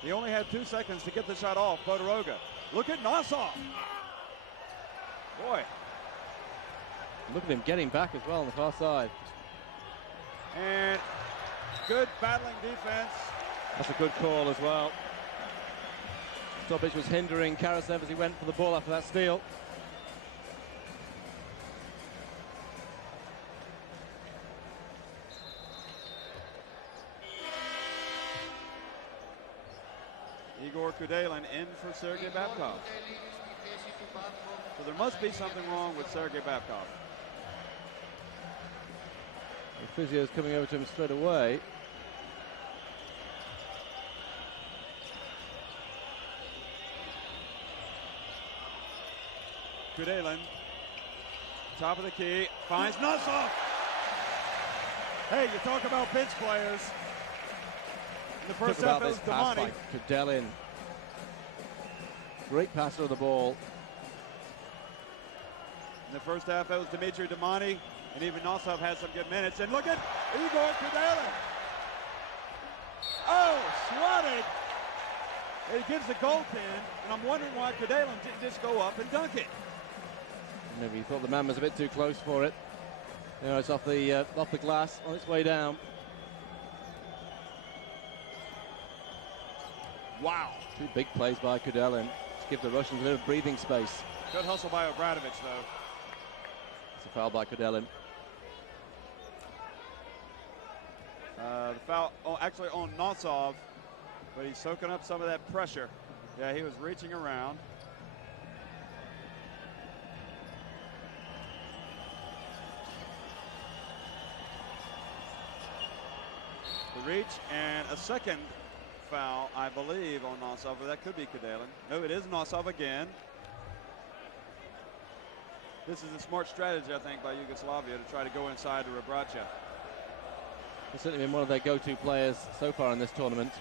He only had 2 seconds to get the shot off, Figueroa. Look at Nosov. Boy. Look at him getting back as well on the far side. And good battling defense. That's a good call as well. Topic was hindering Karasev as he went for the ball after that steal. Igor Kudelin in for Sergei Babkov. So there must be something wrong with Sergei Babkov. The physio's coming over to him straight away. Kudelin, top of the key, finds Nosov. Hey, you talk about bench players. In the first half, it was pass Damani. by Kudelin. Great passer of the ball. In the first half, that was Dimitri Damani, and even Nosov had some good minutes. And look at Igor Kudelin. Oh, swatted. He gives the goaltend, and I'm wondering why Kudelin didn't just go up and dunk it. Maybe he thought the man was a bit too close for it. You know, it's off the glass on its way down. Wow. Two big plays by Kudelin to give the Russians a little breathing space. Good hustle by Obradovic, though. It's a foul by Kudelin. The foul, actually on Nosov, but he's soaking up some of that pressure. Yeah, he was reaching around. The reach and a second foul, I believe, on Nosov, but that could be Kudelin. No, it is Nosov again. This is a smart strategy, I think, by Yugoslavia to try to go inside to Rebraca. He's certainly been one of their go-to players so far in this tournament.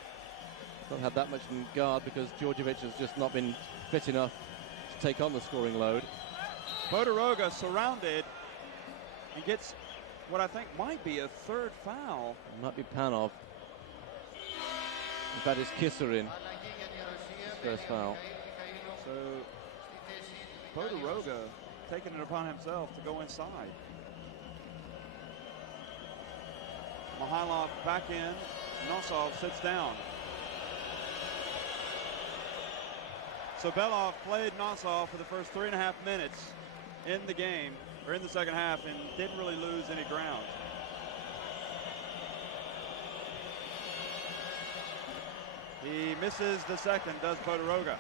Not had that much in guard because Djordjevic has just not been fit enough to take on the scoring load. Figueroa surrounded and gets what I think might be a third foul. It might be Panov. In fact, it's Kisserin. First foul. So Figueroa taking it upon himself to go inside. Mihailov back in. Nosov sits down. So Belov played Nosov for the first 3.5 minutes in the game, or in the second half, and didn't really lose any ground. He misses the second, does Figueroa.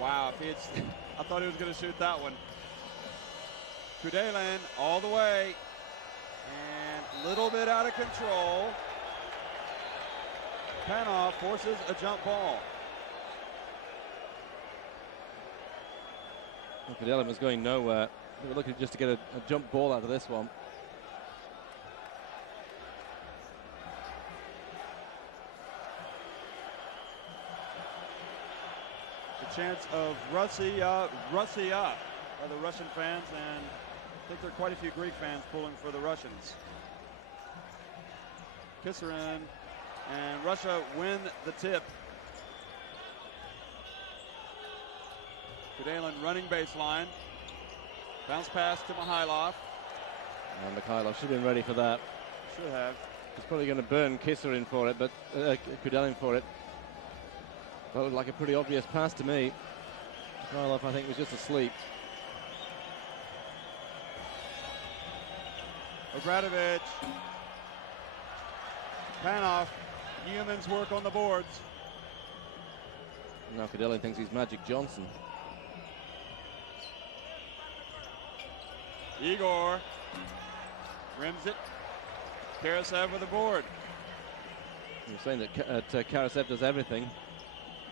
Wow, I thought he was going to shoot that one. Kudelin all the way, and a little bit out of control. Panov forces a jump ball. Kudelin was going nowhere. They were looking just to get a jump ball out of this one. The chants of Russia by the Russian fans, and I think there are quite a few Greek fans pulling for the Russians. Kisserin and Russia win the tip. Kudelin running baseline. Bounce pass to Mihailov. And Mikhailov should have been ready for that. Should have. He's probably going to burn Kisserin for it, but Kudelin for it. That looked like a pretty obvious pass to me. Mikhailov, I think, was just asleep. Obradovic. Panov. Newman's work on the boards. Now Kudelin thinks he's Magic Johnson. Igor rims it. Karasev with the board. You're saying that Karasev does everything.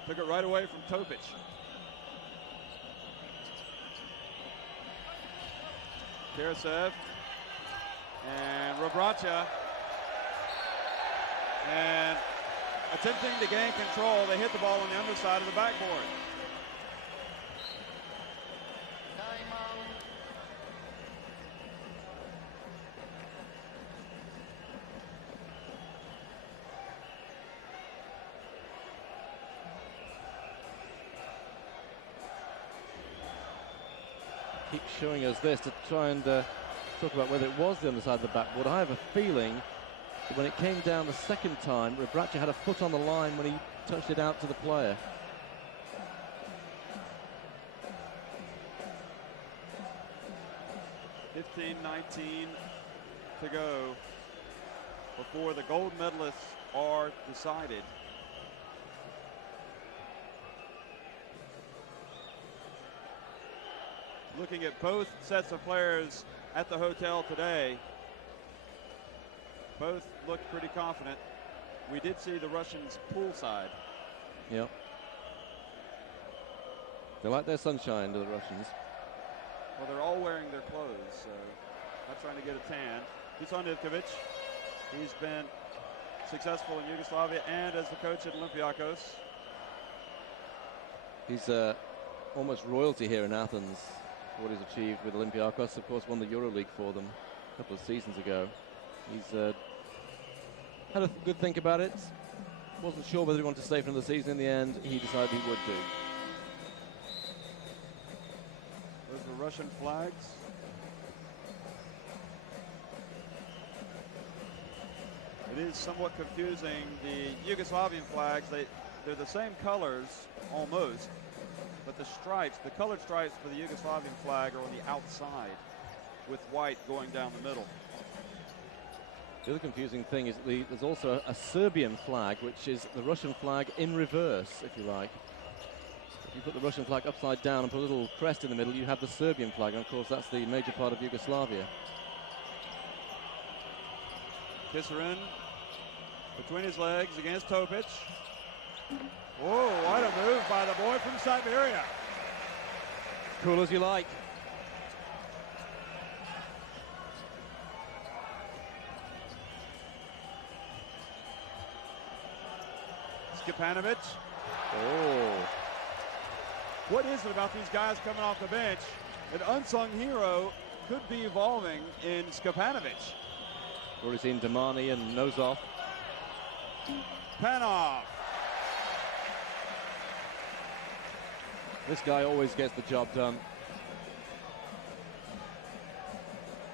Took it right away from Topic. Karasev and Rebraca. And attempting to gain control, they hit the ball on the underside of the backboard. Keep showing us this to try and talk about whether it was the underside of the backboard. I have a feeling that when it came down the second time, Rebraca had a foot on the line when he touched it out to the player. $15-19 to go before the gold medalists are decided. Looking at both sets of players at the hotel today, both looked pretty confident. we did see the Russians poolside. Yep. They like their sunshine, to the Russians. Well, they're all wearing their clothes, so not trying to get a tan. Dusan Ivkovic, he's been successful in Yugoslavia and as the coach at Olympiacos. He's almost royalty here in Athens, what he's achieved with Olympiacos. Of course, won the EuroLeague for them a couple of seasons ago. He's had a good think about it. Wasn't sure whether he wanted to stay for another season. In the end, he decided he would do. Those were Russian flags. It is somewhat confusing. The Yugoslavian flags, they're the same colors almost, but the stripes, the colored stripes for the Yugoslavian flag are on the outside with white going down the middle. The other confusing thing is there's also a Serbian flag, which is the Russian flag in reverse, if you like. If you put the Russian flag upside down and put a little crest in the middle, you have the Serbian flag, and of course that's the major part of Yugoslavia. Kisarin between his legs against Topic. Whoa, what a move by the boy from Siberia. Cool as you like. Skipanovic. Oh. What is it about these guys coming off the bench? An unsung hero could be evolving in Skipanovic. Already seen Damani and Nozov. Panov. This guy always gets the job done.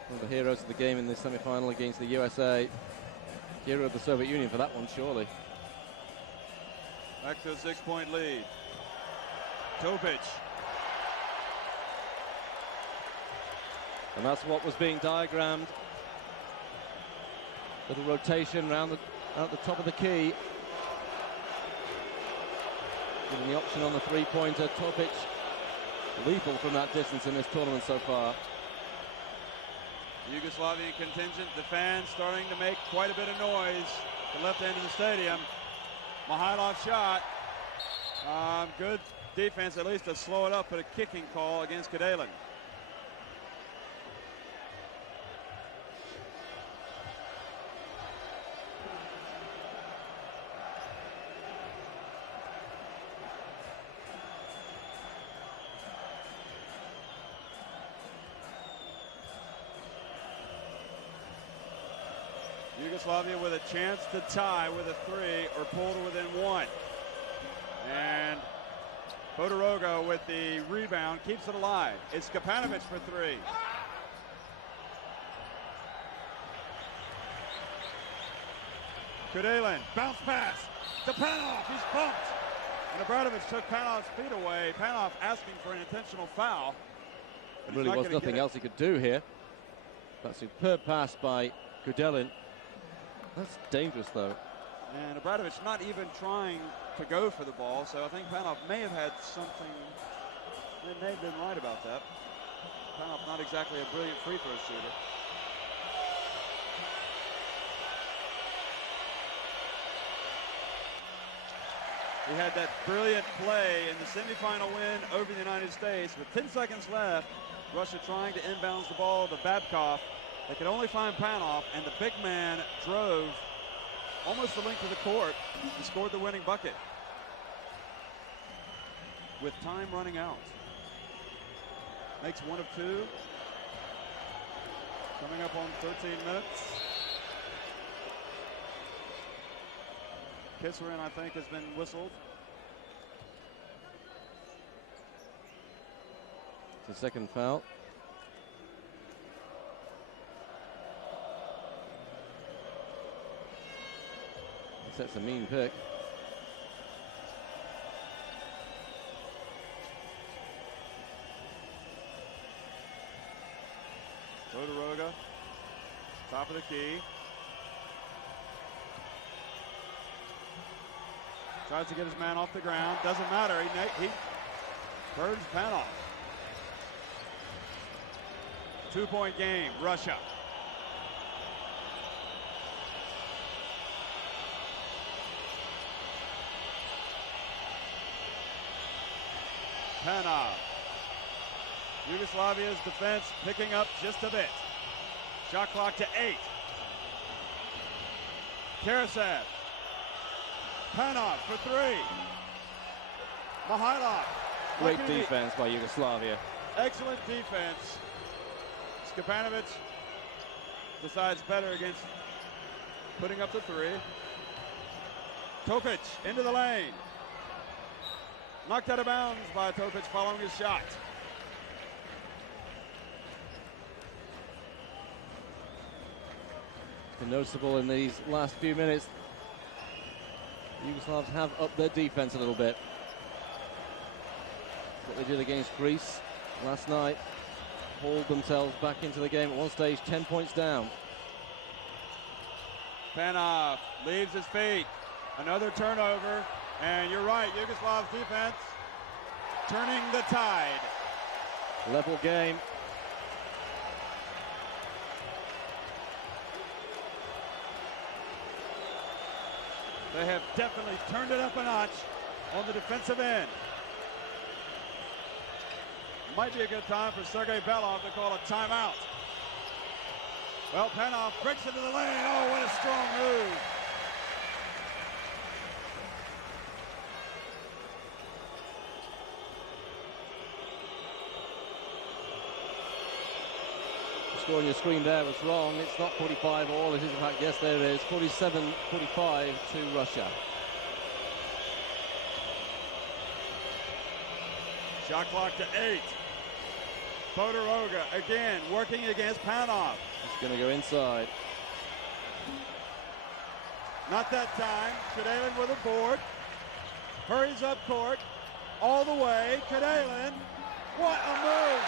One of the heroes of the game in this semi-final against the USA. Hero of the Soviet Union for that one, surely. Back to a 6-point lead. Topic. And that's what was being diagrammed. Little rotation around at the top of the key. Giving the option on the three-pointer. Topic lethal from that distance in this tournament so far. Yugoslavian contingent, the fans starting to make quite a bit of noise. The left end of the stadium. Mihailov shot. Good defense, at least to slow it up, but a kicking call against Kudelin. Yugoslavia with a chance to tie with a 3 or pull to within 1. And Figueroa with the rebound keeps it alive. It's Skipanovic for 3. Kudelin, bounce pass. To Panov, he's bumped. And Obradovic took Panov's feet away. Panov asking for an intentional foul. There really was nothing else he could do here. That superb pass by Kudelin. That's dangerous, though. And Obradovic not even trying to go for the ball, so I think Panov may have had something. They may have been right about that. Panov not exactly a brilliant free throw shooter. We had that brilliant play in the semifinal win over the United States with 10 seconds left. Russia trying to inbounds the ball to Babkov. They could only find Panov, and the big man drove almost the length of the court and scored the winning bucket with time running out. Makes 1 of 2. Coming up on 13 minutes. Kisarin, I think, has been whistled. It's the second foul. He sets a mean pick. Figueroa, top of the key. Tries to get his man off the ground. Doesn't matter. He burns Panov. 2-point game, Russia. Panov. Yugoslavia's defense picking up just a bit. Shot clock to 8. Karasev. Panov for 3. Mihailov. Great defense by Yugoslavia. Excellent defense. Stepanovic decides better against putting up the 3. Topic into the lane. Knocked out of bounds by Topic following his shot. It's been noticeable in these last few minutes. The Yugoslavs have upped their defense a little bit. What they did against Greece last night, hauled themselves back into the game at one stage, 10 points down. Panov leaves his feet. Another turnover. And you're right, Yugoslav's defense turning the tide. Level game. They have definitely turned it up a notch on the defensive end. Might be a good time for Sergei Belov to call a timeout. Well, Panov breaks into the lane. Oh, what a strong move. The score on your screen there was wrong. It's not 45 all. It is, in fact, yes, there it is. 47-45 to Russia. Shot clock to 8. Figueroa again working against Panov. He's going to go inside. Not that time. Kadalin with a board. Hurries up court. All the way. Kadalin. What a move.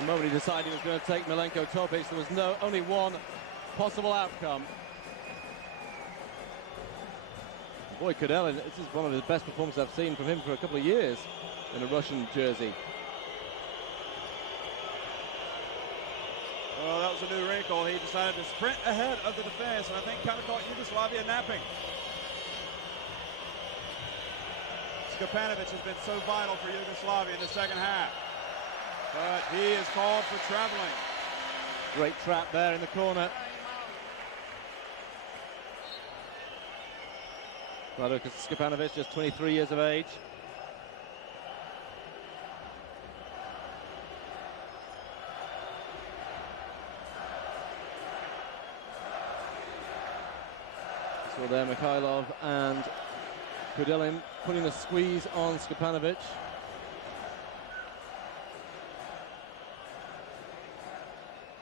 The moment he decided he was going to take Milenko Topic, there was only one possible outcome. Boy, Kadalin, this is one of the best performances I've seen from him for a couple of years in a Russian jersey. Well, that was a new wrinkle. He decided to sprint ahead of the defense, and I think kind of caught Yugoslavia napping. Stepanovic has been so vital for Yugoslavia in the second half. But he is called for traveling. Great trap there in the corner. Vlado Stepanovic, just 23 years of age. So there, Mikhailov and Kudelin putting a squeeze on Stepanovic.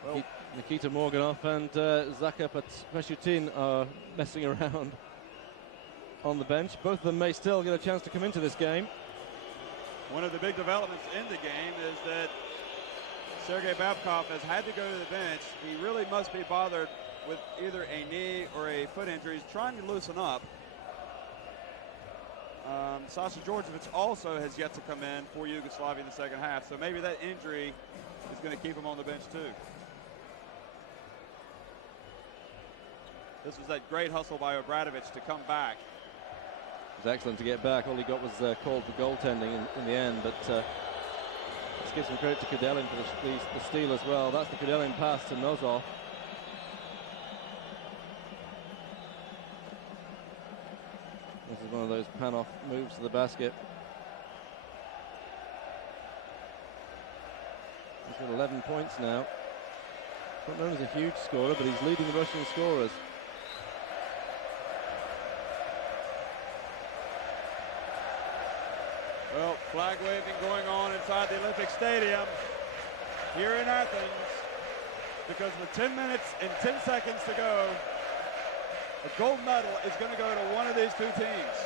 Well, Nikita Morganov and Zaka Peshutin are messing around on the bench. Both of them may still get a chance to come into this game. One of the big developments in the game is that Sergei Babkov has had to go to the bench. He really must be bothered with either a knee or a foot injury. He's trying to loosen up. Sasha Djordjevic also has yet to come in for Yugoslavia in the second half, so maybe that injury is going to keep him on the bench too. This was that great hustle by Obradovic to come back. It was excellent to get back. All he got was called for goaltending in the end, but let's give some credit to Kudelin for the steal as well. That's the Kudelin pass to Nozov. This is one of those Panov moves to the basket. He's got 11 points now. Not known as a huge scorer, but he's leading the Russian scorers. Well, flag waving going on inside the Olympic Stadium here in Athens, because with 10 minutes and 10 seconds to go, a gold medal is going to go to one of these two teams.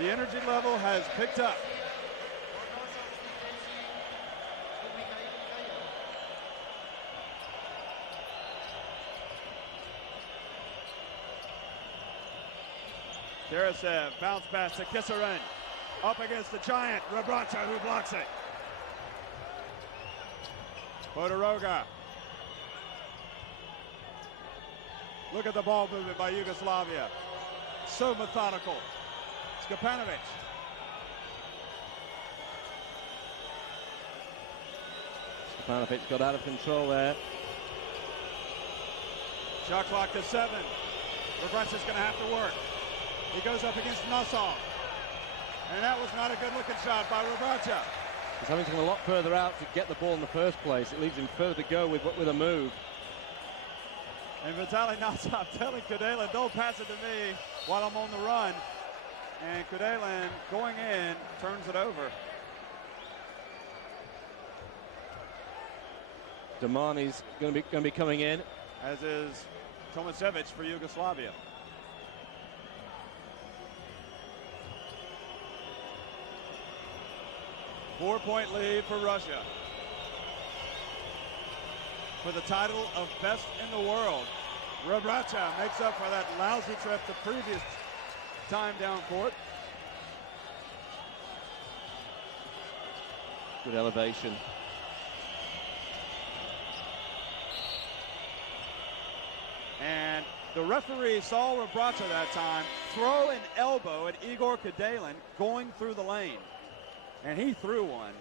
The energy level has picked up. Karasev, bounce pass to Kissarin. Up against the giant, Rebracha, who blocks it. Figueroa. Look at the ball movement by Yugoslavia. So methodical. Skapanovic. Stefanovic got out of control there. Shot clock to 7. Rebraca's going to have to work. He goes up against Nosov. And that was not a good-looking shot by Rebraca. He's having to come a lot further out to get the ball in the first place. It leaves him further to go with a move. And Vitaly Nosov telling Kudelin, don't pass it to me while I'm on the run. And Kudelin going in, turns it over. Damani's going to be coming in. As is Tomasevic for Yugoslavia. Four-point lead for Russia. For the title of best in the world. Rebraca makes up for that lousy trip the previous time down court. Good elevation. And the referee saw Rebraca that time throw an elbow at Igor Kudelin going through the lane. And he threw one.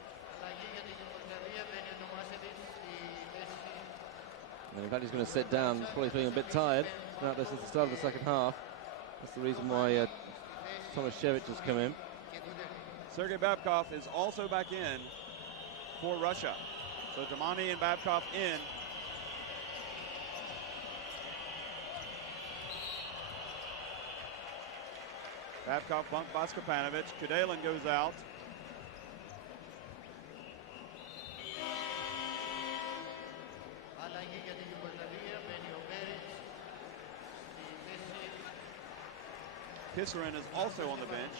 And in fact, he's going to sit down. He's probably feeling a bit tired. Now, this is the start of the second half. That's the reason why Tomasevic has come in. Sergei Babkov is also back in for Russia. So Damani and Babkov in. Babkov bumped by Skapanovic. Kudelin goes out. Kissarin is also on the bench.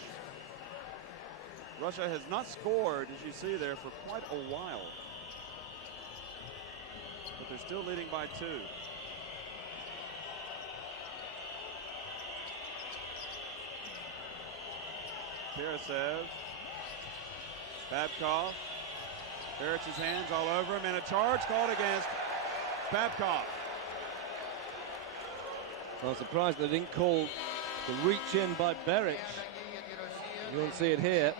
Russia has not scored, as you see there, for quite a while. But they're still leading by 2. Tarasev. Babkov. Baric's hands all over him, and a charge called against Babkov. I'm surprised they didn't call the reach in by Beric. You won't see it here.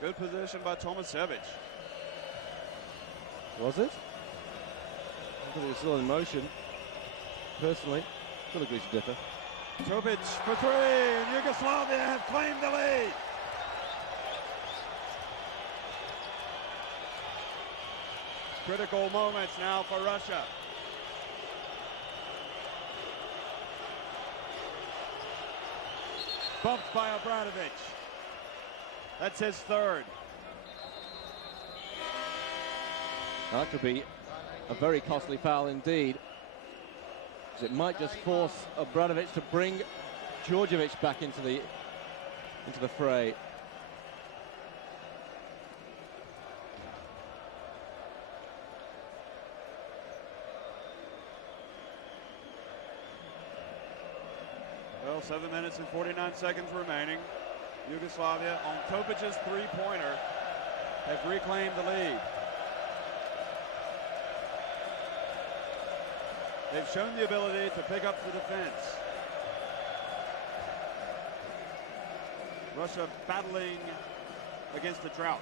Good position by Tomasevic. Was it? I thought it was still in motion. Personally, still agree to differ. Topic for 3, and Yugoslavia have claimed the lead. Critical moments now for Russia. Bumped by Obradovic. That's his third. That could be a very costly foul indeed. It might just force Obradovic to bring Djordjevic back into the fray. Well, 7 minutes and 49 seconds remaining. Yugoslavia on Topic's three-pointer have reclaimed the lead. They've shown the ability to pick up the defense. Russia battling against the drought.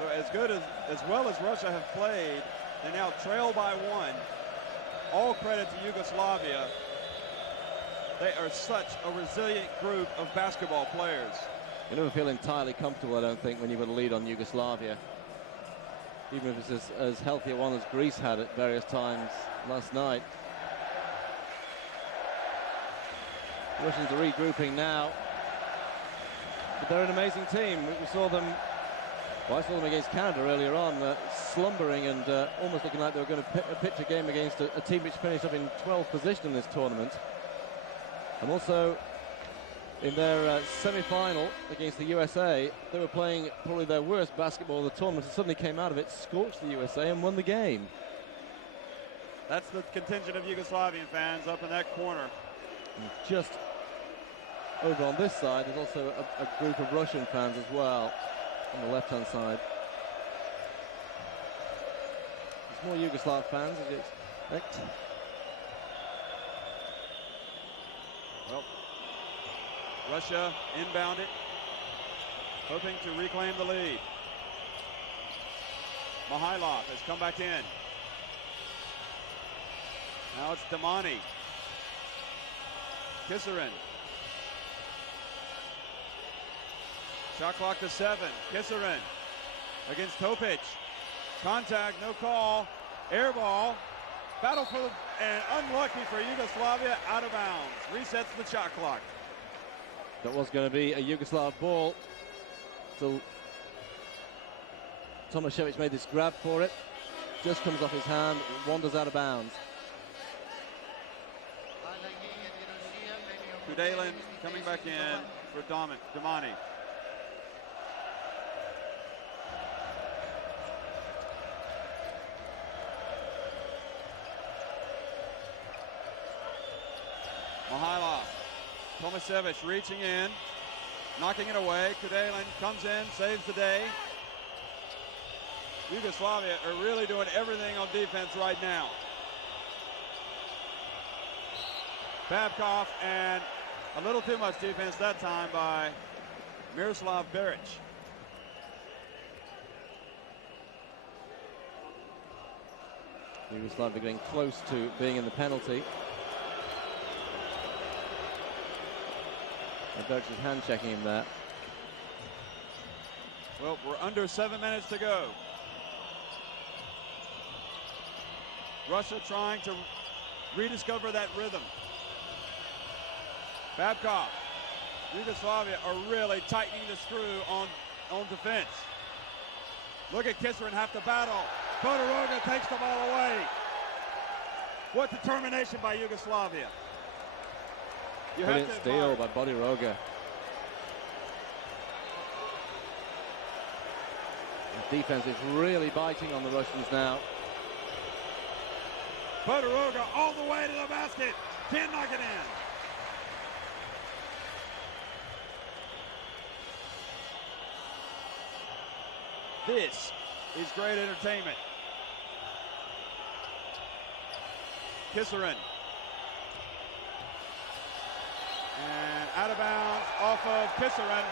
So as well as Russia have played, they now trail by 1. All credit to Yugoslavia. They are such a resilient group of basketball players. You never feel entirely comfortable, I don't think, when you've got a lead on Yugoslavia. Even if it's as healthy a one as Greece had at various times last night. The Russians are regrouping now. But they're an amazing team. We saw them, well, I saw them against Canada earlier on, slumbering and almost looking like they were going to pitch a game against a team which finished up in 12th position in this tournament. And also, in their semi-final against the USA, they were playing probably their worst basketball of the tournament and suddenly came out of it, scorched the USA and won the game. That's the contingent of Yugoslavian fans up in that corner. And just over on this side, there's also a group of Russian fans as well on the left-hand side. There's more Yugoslav fans, as you expect. Well, Russia inbound it, hoping to reclaim the lead. Mihailov has come back in. Now it's Damani. Kissarin. Shot clock to 7. Kissarin against Topic. Contact, no call. Air ball. Battle for and unlucky for Yugoslavia, out of bounds. Resets the shot clock. That was going to be a Yugoslav ball. So Tomašević made this grab for it. Just comes off his hand, wanders out of bounds. Kudelin coming back in for Damani. Mihailov. Tomašević reaching in, knocking it away. Kudelin comes in, saves the day. Yugoslavia are really doing everything on defense right now. Babkov, and a little too much defense that time by Miroslav Beric. Yugoslavia getting close to being in the penalty. And Beric's hand checking him there. Well, we're under 7 minutes to go. Russia trying to rediscover that rhythm. Babkov. Yugoslavia are really tightening the screw on defense. Look at Kissarin have to battle. Figueroa takes the ball away. What determination by Yugoslavia. Brilliant steal by Bodiroga. The defense is really biting on the Russians now. Figueroa all the way to the basket. Can't knock it in. This is great entertainment. Kissarin. And out of bounds off of Kissarin,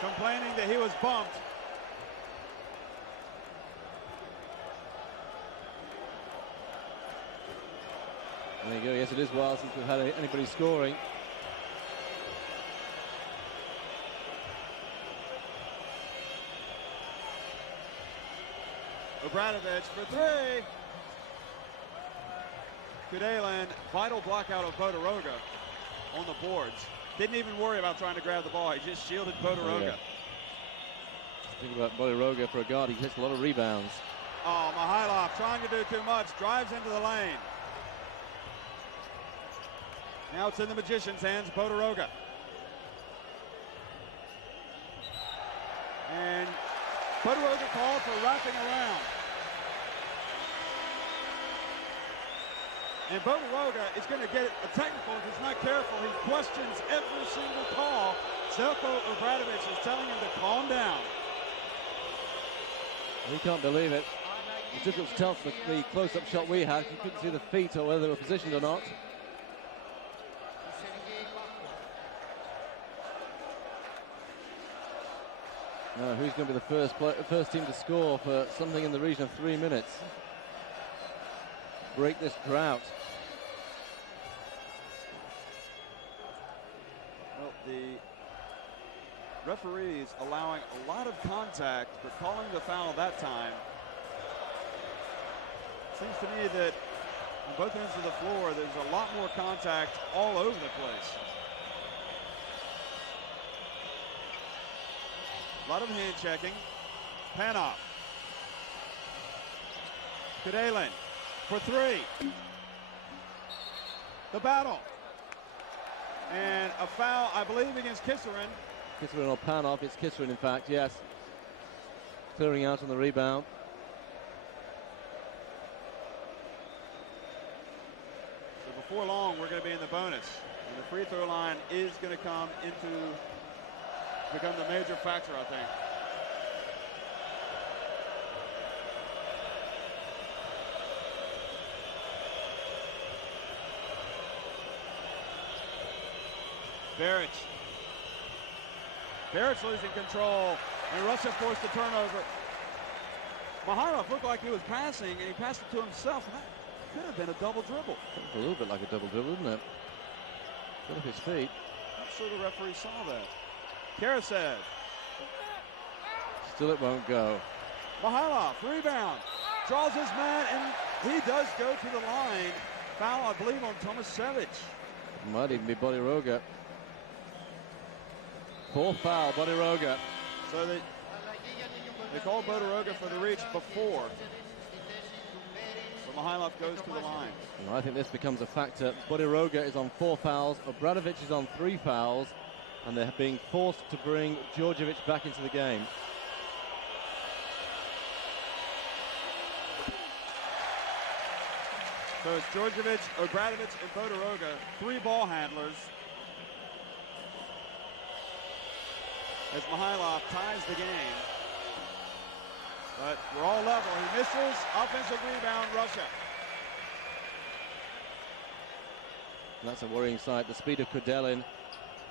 complaining that he was bumped. There you go. Yes, it is a while since we've had anybody scoring. Obradovic for three. Kudelin, vital block out of Bodiroga on the boards. Didn't even worry about trying to grab the ball. He just shielded Bodiroga. Oh, yeah. Think about Bodiroga for a guard. He gets a lot of rebounds. Oh, Mihailov trying to do too much. Drives into the lane. Now it's in the Magician's hands, Bodiroga. And Bodiroga called for wrapping around. And Bodiroga is going to get a technical if he's not careful. He questions every single call. Zelko Obradovic is telling him to calm down. He can't believe it. It's difficult to tell from the close-up shot we had. You couldn't see the feet or whether they were positioned or not. Who's going to be the first team to score for something in the region of 3 minutes? Break this drought. Well, the referees allowing a lot of contact, but calling the foul that time. Seems to me that on both ends of the floor, there's a lot more contact all over the place. A lot of hand checking. Panov. Kudelin for three. The battle. And a foul, I believe, against Kissarin. Kissarin or Panov. It's Kissarin, in fact, yes. Clearing out on the rebound. So before long, we're going to be in the bonus. And the free throw line is going to become the major factor, I think. Barrett's losing control, and Russia forced a turnover. Mihailov looked like he was passing, and he passed it to himself. And that could have been a double dribble. A little bit like a double dribble, isn't it? Got up his feet. I'm sure the referee saw that. Karasev. Still it won't go. Mihailov, rebound. Draws his man, and he does go to the line. Foul, I believe, on Tomasevic. Might even be Bodiroga. Fourth foul, Bodiroga. So they called Bodiroga for the reach before. But Mihailov goes to the line. And I think this becomes a factor. Bodiroga is on 4 fouls. Obradovic is on 3 fouls. And they're being forced to bring Djordjevic back into the game. So it's Djordjevic, Obradovic, and Bodiroga, 3 ball handlers. As Mihailov ties the game. But we're all level. He misses. Offensive rebound, Russia. And that's a worrying sight. The speed of Kudelin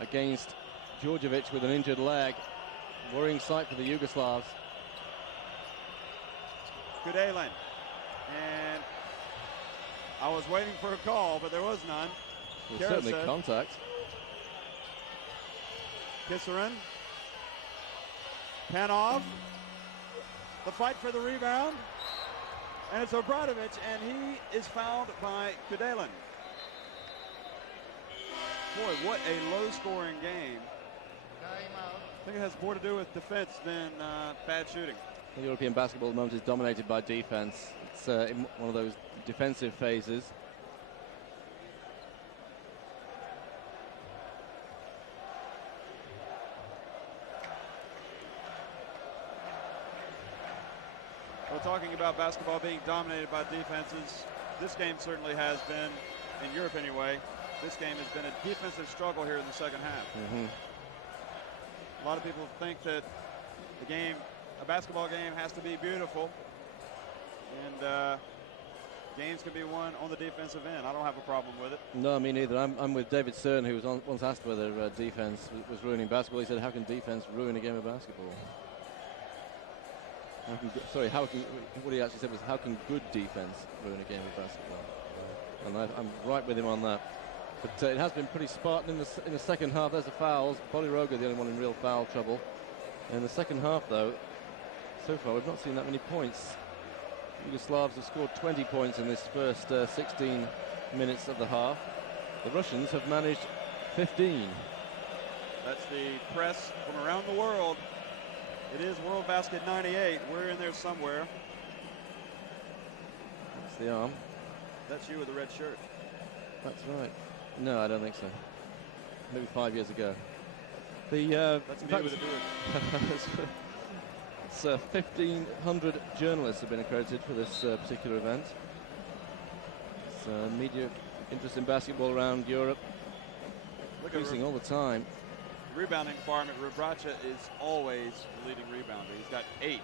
against Djordjevic with an injured leg. Worrying sight for the Yugoslavs. Kudelin. And I was waiting for a call, but there was none. There's certainly contact. Kissarin. Panov. The fight for the rebound. And it's Obradovic, and he is fouled by Kudelin. Boy, what a low-scoring game. I think it has more to do with defense than bad shooting. The European basketball at the moment is dominated by defense. It's in one of those defensive phases. We're talking about basketball being dominated by defenses. This game certainly has been, in Europe anyway. This game has been a defensive struggle here in the second half. A lot of people think that a basketball game has to be beautiful, and games can be won on the defensive end. I don't have a problem with it. No, me neither. I'm with David Stern, who was once asked whether defense was ruining basketball. He said, how can defense ruin a game of basketball? What he actually said was, how can good defense ruin a game of basketball? And I'm right with him on that. But it has been pretty Spartan in the second half. There's the fouls. Bodiroga, the only one in real foul trouble. In the second half, though, so far we've not seen that many points. Yugoslavs have scored 20 points in this first 16 minutes of the half. The Russians have managed 15. That's the press from around the world. It is World Basket 98. We're in there somewhere. That's the arm. That's you with the red shirt. That's right. No, I don't think so. Maybe 5 years ago. That's me with the beard. It's 1,500 journalists have been accredited for this particular event. It's media interest in basketball around Europe increasing all the time. Rebounding department, Rebraca is always the leading rebounder. He's got 8. And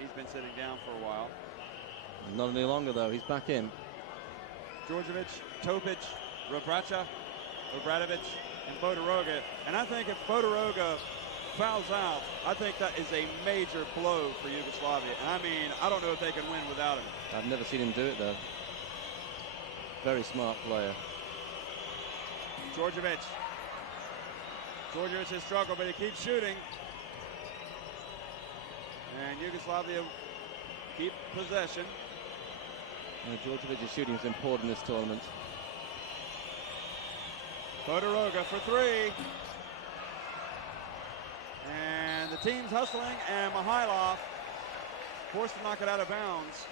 he's been sitting down for a while. Not any longer, though. He's back in. Djordjevic, Topic, Rebraca, Obradovic, and Bodiroga. And I think if Bodiroga fouls out, I think that is a major blow for Yugoslavia. And I mean, I don't know if they can win without him. I've never seen him do it, though. Very smart player. Djordjevic has struggled, but he keeps shooting. And Yugoslavia keep possession. Djordjevic's shooting is important in this tournament. Bodiroga for 3. And the team's hustling, and Mihailov forced to knock it out of bounds.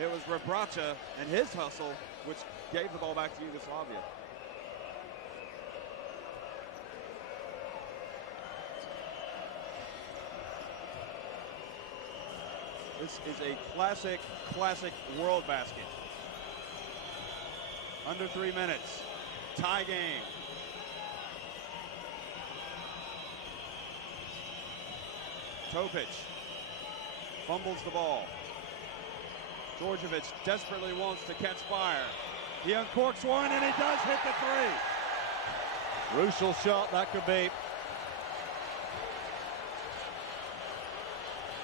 It was Rebraca and his hustle which gave the ball back to Yugoslavia. This is a classic world basket. Under 3 minutes. Tie game. Topic fumbles the ball. Djordjevic desperately wants to catch fire. He uncorks one, and he does hit the three. Crucial shot that could be.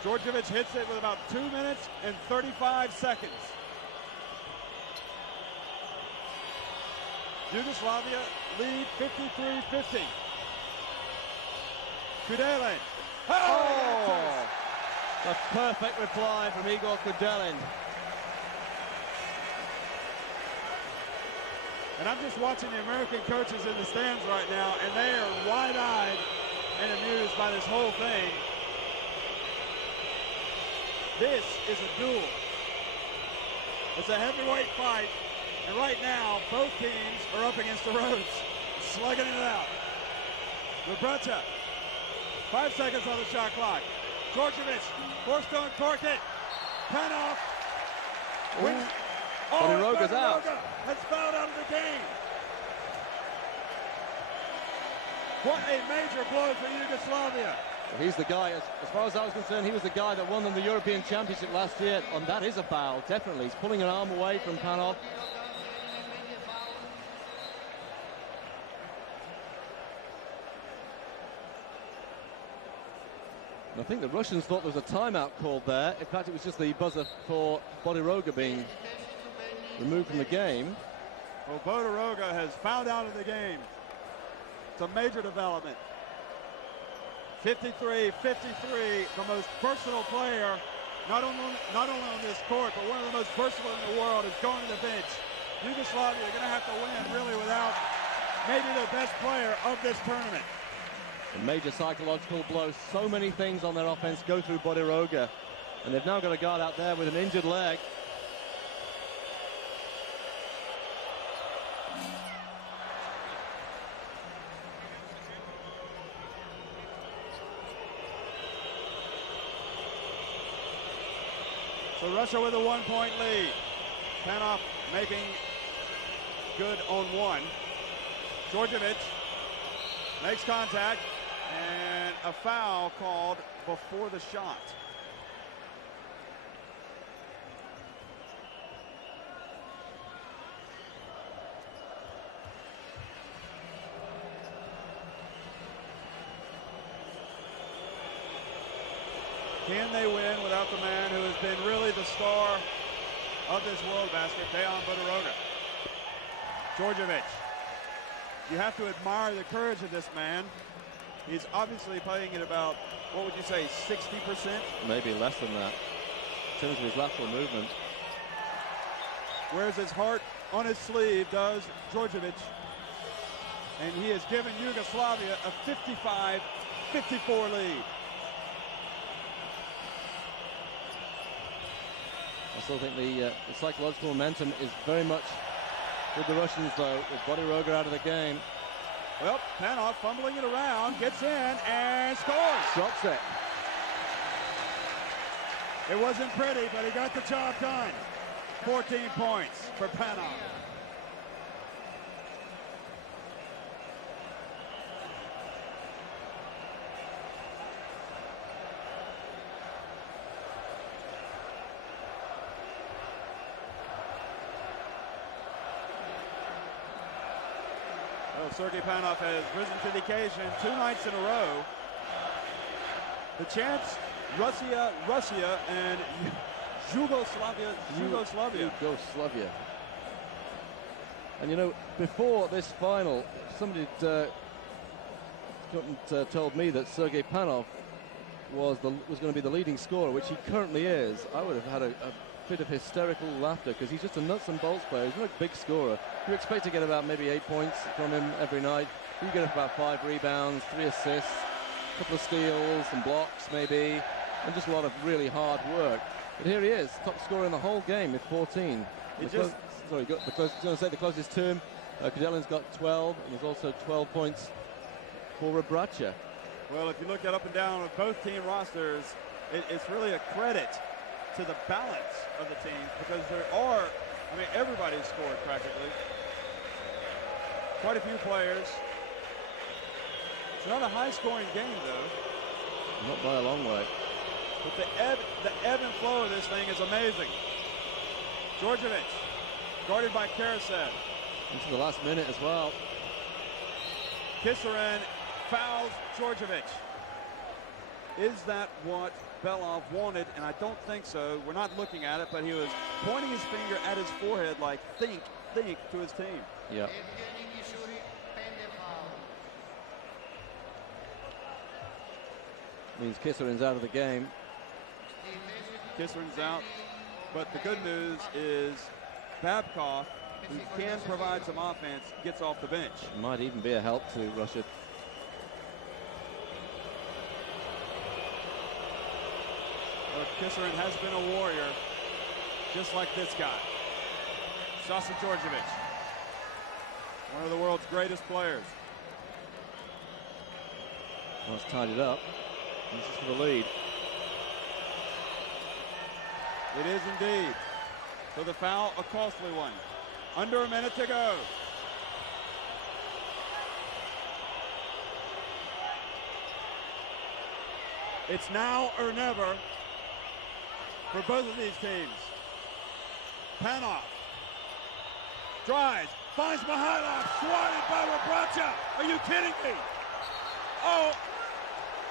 Djordjevic hits it with about 2 minutes and 35 seconds. Yugoslavia lead 53-50. Kudelin. Oh! A perfect reply from Igor Kudelin. And I'm just watching the American coaches in the stands right now, and they are wide-eyed and amused by this whole thing. This is a duel. It's a heavyweight fight, and right now, both teams are up against the ropes, slugging it out. Rebraca, 5 seconds on the shot clock. Djordjevic, forced to uncork it. Panov. Wins. Bodiroga's out. Has fouled out of the game. What a major blow for Yugoslavia. He's the guy, as far as I was concerned, he was the guy that won them the European Championship last year, and that is a foul, definitely. He's pulling an arm away from Panov. I think the Russians thought there was a timeout called there. In fact, it was just the buzzer for Bodiroga being removed from the game. Well, Bodiroga has fouled out of the game. It's a major development. 53-53, the most versatile player, not only on this court, but one of the most versatile in the world, is going to the bench. Yugoslavia are going to have to win really without maybe the best player of this tournament. A major psychological blow. So many things on their offense go through Bodiroga, and they've now got a guard out there with an injured leg. So Russia with a 1-point lead. Panov making good on one. Djordjevic makes contact, and a foul called before the shot. Can they win without the man who has been really the star of this world basket, Dejan Bodiroga? Djordjevic. You have to admire the courage of this man. He's obviously playing at about, what would you say, 60%? Maybe less than that, in terms of his lateral movement. Wears his heart on his sleeve, does Djordjevic. And he has given Yugoslavia a 55-54 lead. I still think the psychological momentum is very much with the Russians, though, with Bodiroga out of the game. Well, Panov fumbling it around, gets in, and scores. Drops it. It wasn't pretty, but he got the job done. 14 points for Panov. Well, Sergei Panov has risen to the occasion 2 nights in a row. The champs, Russia, and Yugoslavia. And you know, before this final, somebody told me that Sergei Panov was going to be the leading scorer, which he currently is. I would have had a bit of hysterical laughter, because he's just a nuts and bolts player. He's not a big scorer. You expect to get about maybe 8 points from him every night. You get about 5 rebounds, 3 assists, a couple of steals, some blocks maybe, and just a lot of really hard work. But here he is, top scorer in the whole game with 14. The closest to him, Kudelin's got 12, and there's also 12 points for Rebraca. Well, if you look at up and down with both team rosters, it's really a credit to the balance of the teams, because there are, everybody's scored practically. quite a few players. It's not a high-scoring game, though. Not by a long way. But the ebb and flow of this thing is amazing. Djordjevic, guarded by Karasev. Into the last minute as well. Kisarin fouls Djordjevic. Is that what Belov wanted? And I don't think so. We're not looking at it, but he was pointing his finger at his forehead like, think, to his team. Yeah. Means Kisarin's out of the game. Kisarin's out. But the good news is Babkov, who can provide some offense, gets off the bench. Might even be a help to Russia. But Kisarin has been a warrior, just like this guy, Sasa Djordjevic, one of the world's greatest players. Well, it's tied it up. This is for the lead. It is indeed. So the foul, a costly one. Under a minute to go. It's now or never for both of these teams. Panov drives, finds Mihailov, swatted by Rebracha. Are you kidding me? Oh,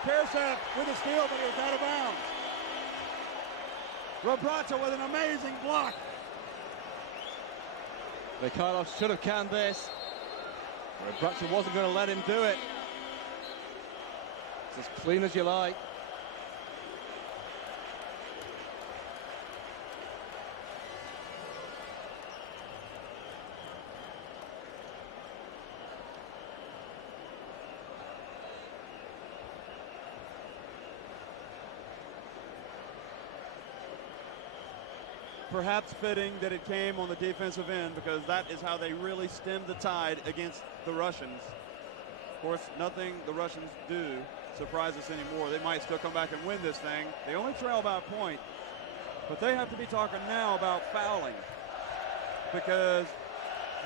Karasev with a steal, but it was out of bounds. Rebracha with an amazing block. Mikhailov should have canned this. Rebracha wasn't going to let him do it. It's as clean as you like. Perhaps fitting that it came on the defensive end, because that is how they really stemmed the tide against the Russians. Of course, nothing the Russians do surprises us anymore. They might still come back and win this thing. They only trail by a point, but they have to be talking now about fouling, because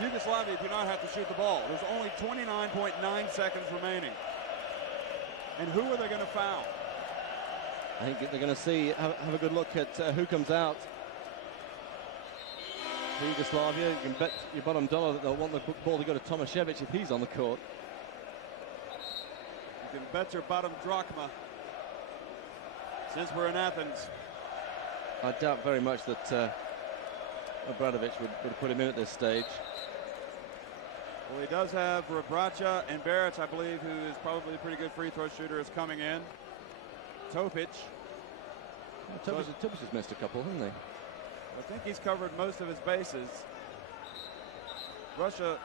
Yugoslavia do not have to shoot the ball. There's only 29.9 seconds remaining. And who are they going to foul? I think they're going to see, have a good look at who comes out. For Yugoslavia, you can bet your bottom dollar that they'll want the ball to go to Tomašević if he's on the court. You can bet your bottom drachma, since we're in Athens. I doubt very much that Obradović would put him in at this stage. Well, he does have Rebracha and Beric, I believe, who is probably a pretty good free throw shooter, is coming in. Topic. Topic has missed a couple, hasn't he? I think he's covered most of his bases. Russia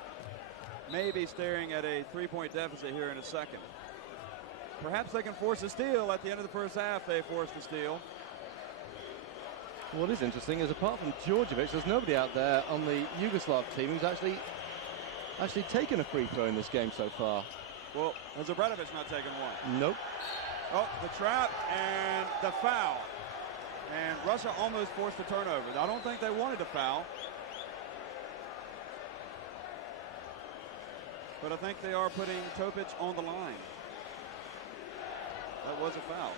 may be staring at a three-point deficit here in a second. Perhaps they can force a steal. At the end of the first half, they forced a steal. What is interesting is, apart from Djordjevic, there's nobody out there on the Yugoslav team who's actually taken a free throw in this game so far. Well, has Obradović not taken one? Nope. Oh, the trap and the foul. And Russia almost forced a turnover. I don't think they wanted to foul, but I think they are putting Topic on the line. That was a foul.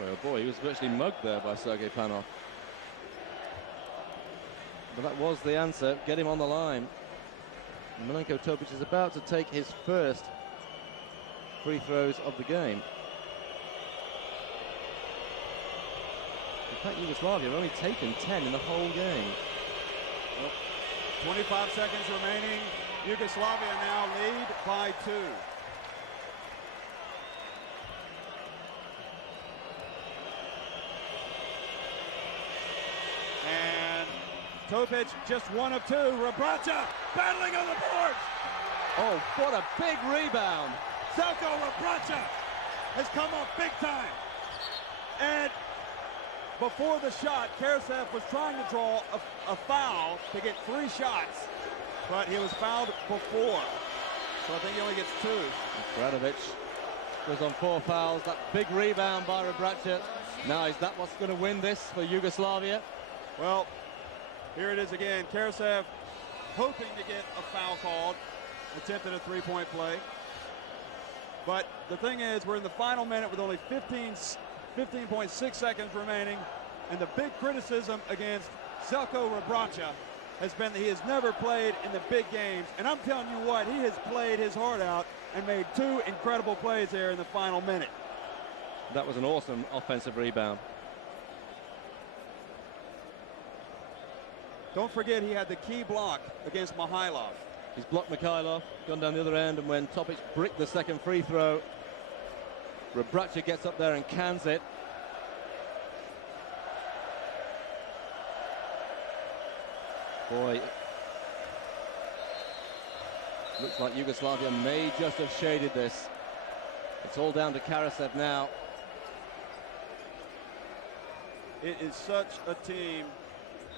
Boy, oh boy, he was virtually mugged there by Sergei Panov. But that was the answer. Get him on the line. Milenko Topic is about to take his first free throws of the game. In fact, Yugoslavia have only taken 10 in the whole game. Well, 25 seconds remaining. Yugoslavia now lead by 2. And Topic just 1 of 2. Rebracha battling on the boards. Oh, what a big rebound. Zelko Rebracha has come up big time. And before the shot, Karasev was trying to draw a foul to get 3 shots, but he was fouled before. So I think he only gets 2. Obradović goes on 4 fouls. That big rebound by Rebracha. Now, is that what's going to win this for Yugoslavia? Well, here it is again. Karasev hoping to get a foul called. attempted a three-point play. But the thing is, we're in the final minute with only 15.6 seconds remaining, and the big criticism against Željko Rebraca has been that he has never played in the big games. And I'm telling you what, he has played his heart out and made two incredible plays there in the final minute. That was an awesome offensive rebound. Don't forget he had the key block against Mihailov. He's blocked Mikhailov, gone down the other end, and when Topic bricked the second free throw, Rebraca gets up there and cans it. Boy, looks like Yugoslavia may just have shaded this. It's all down to Karasev now. It is such a team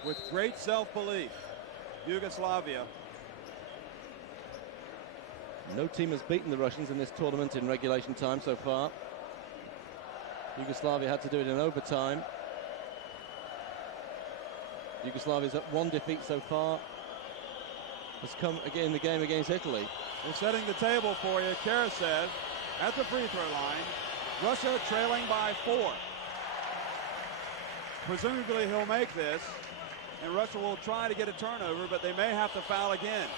with great self-belief, Yugoslavia. No team has beaten the Russians in this tournament in regulation time so far. Yugoslavia had to do it in overtime. Yugoslavia's at one defeat so far. Has come again in the game against Italy. We're setting the table for you. Karasev at the free throw line. Russia trailing by 4. Presumably he'll make this, and Russia will try to get a turnover, but they may have to foul again.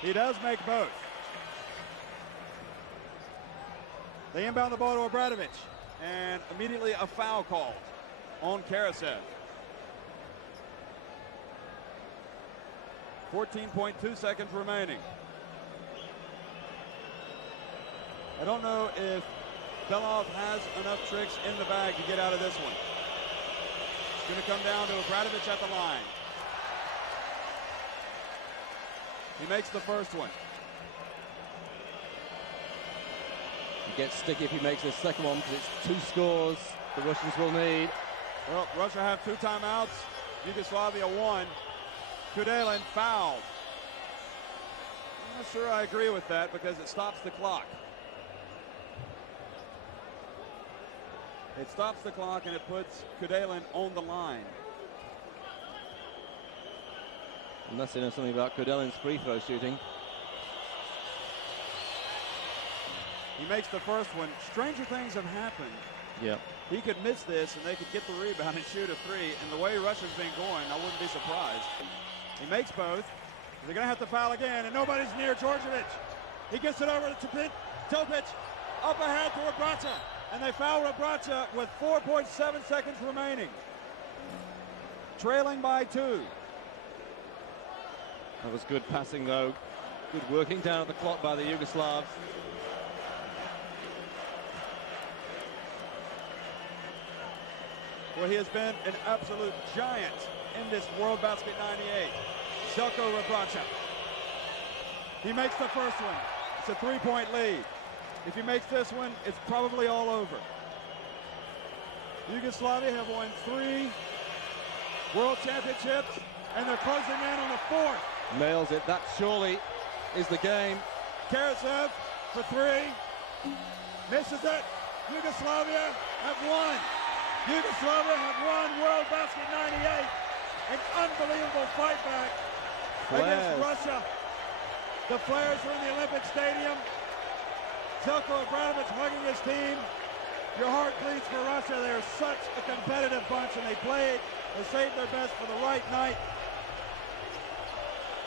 He does make both. They inbound the ball to Obradovic, and immediately a foul called on Karasev. 14.2 seconds remaining. I don't know if Belov has enough tricks in the bag to get out of this one. It's going to come down to Obradovic at the line. He makes the first one. He gets sticky if he makes the second one, because it's 2 scores the Russians will need. Well, Russia have 2 timeouts. Yugoslavia 1. Kudelin fouled. I'm not sure I agree with that because it stops the clock. It stops the clock and it puts Kudelin on the line. Unless they know something about Kudelin's free throw shooting. He makes the first one. Stranger things have happened. Yeah. He could miss this and they could get the rebound and shoot a 3. And the way Russia's been going, I wouldn't be surprised. He makes both. They're going to have to foul again, and nobody's near Djordjevic. He gets it over to Topic, up ahead to Rebraca, and they foul Rebraca with 4.7 seconds remaining. Trailing by 2. That was good passing, though. Good working down at the clock by the Yugoslavs. Well, he has been an absolute giant in this World Basket 98. Željko Rebraca. He makes the first one. It's a 3-point lead. If he makes this one, it's probably all over. Yugoslavia have won 3 World Championships, and they're closing in on the 4th. Nails it. That surely is the game. Karasev for 3. Misses it. Yugoslavia have won. Yugoslavia have won World Basket 98. An unbelievable fight back against Russia. The Flares are in the Olympic Stadium. Željko Obradovic hugging his team. Your heart bleeds for Russia. They're such a competitive bunch, and they played and saved their best for the right night.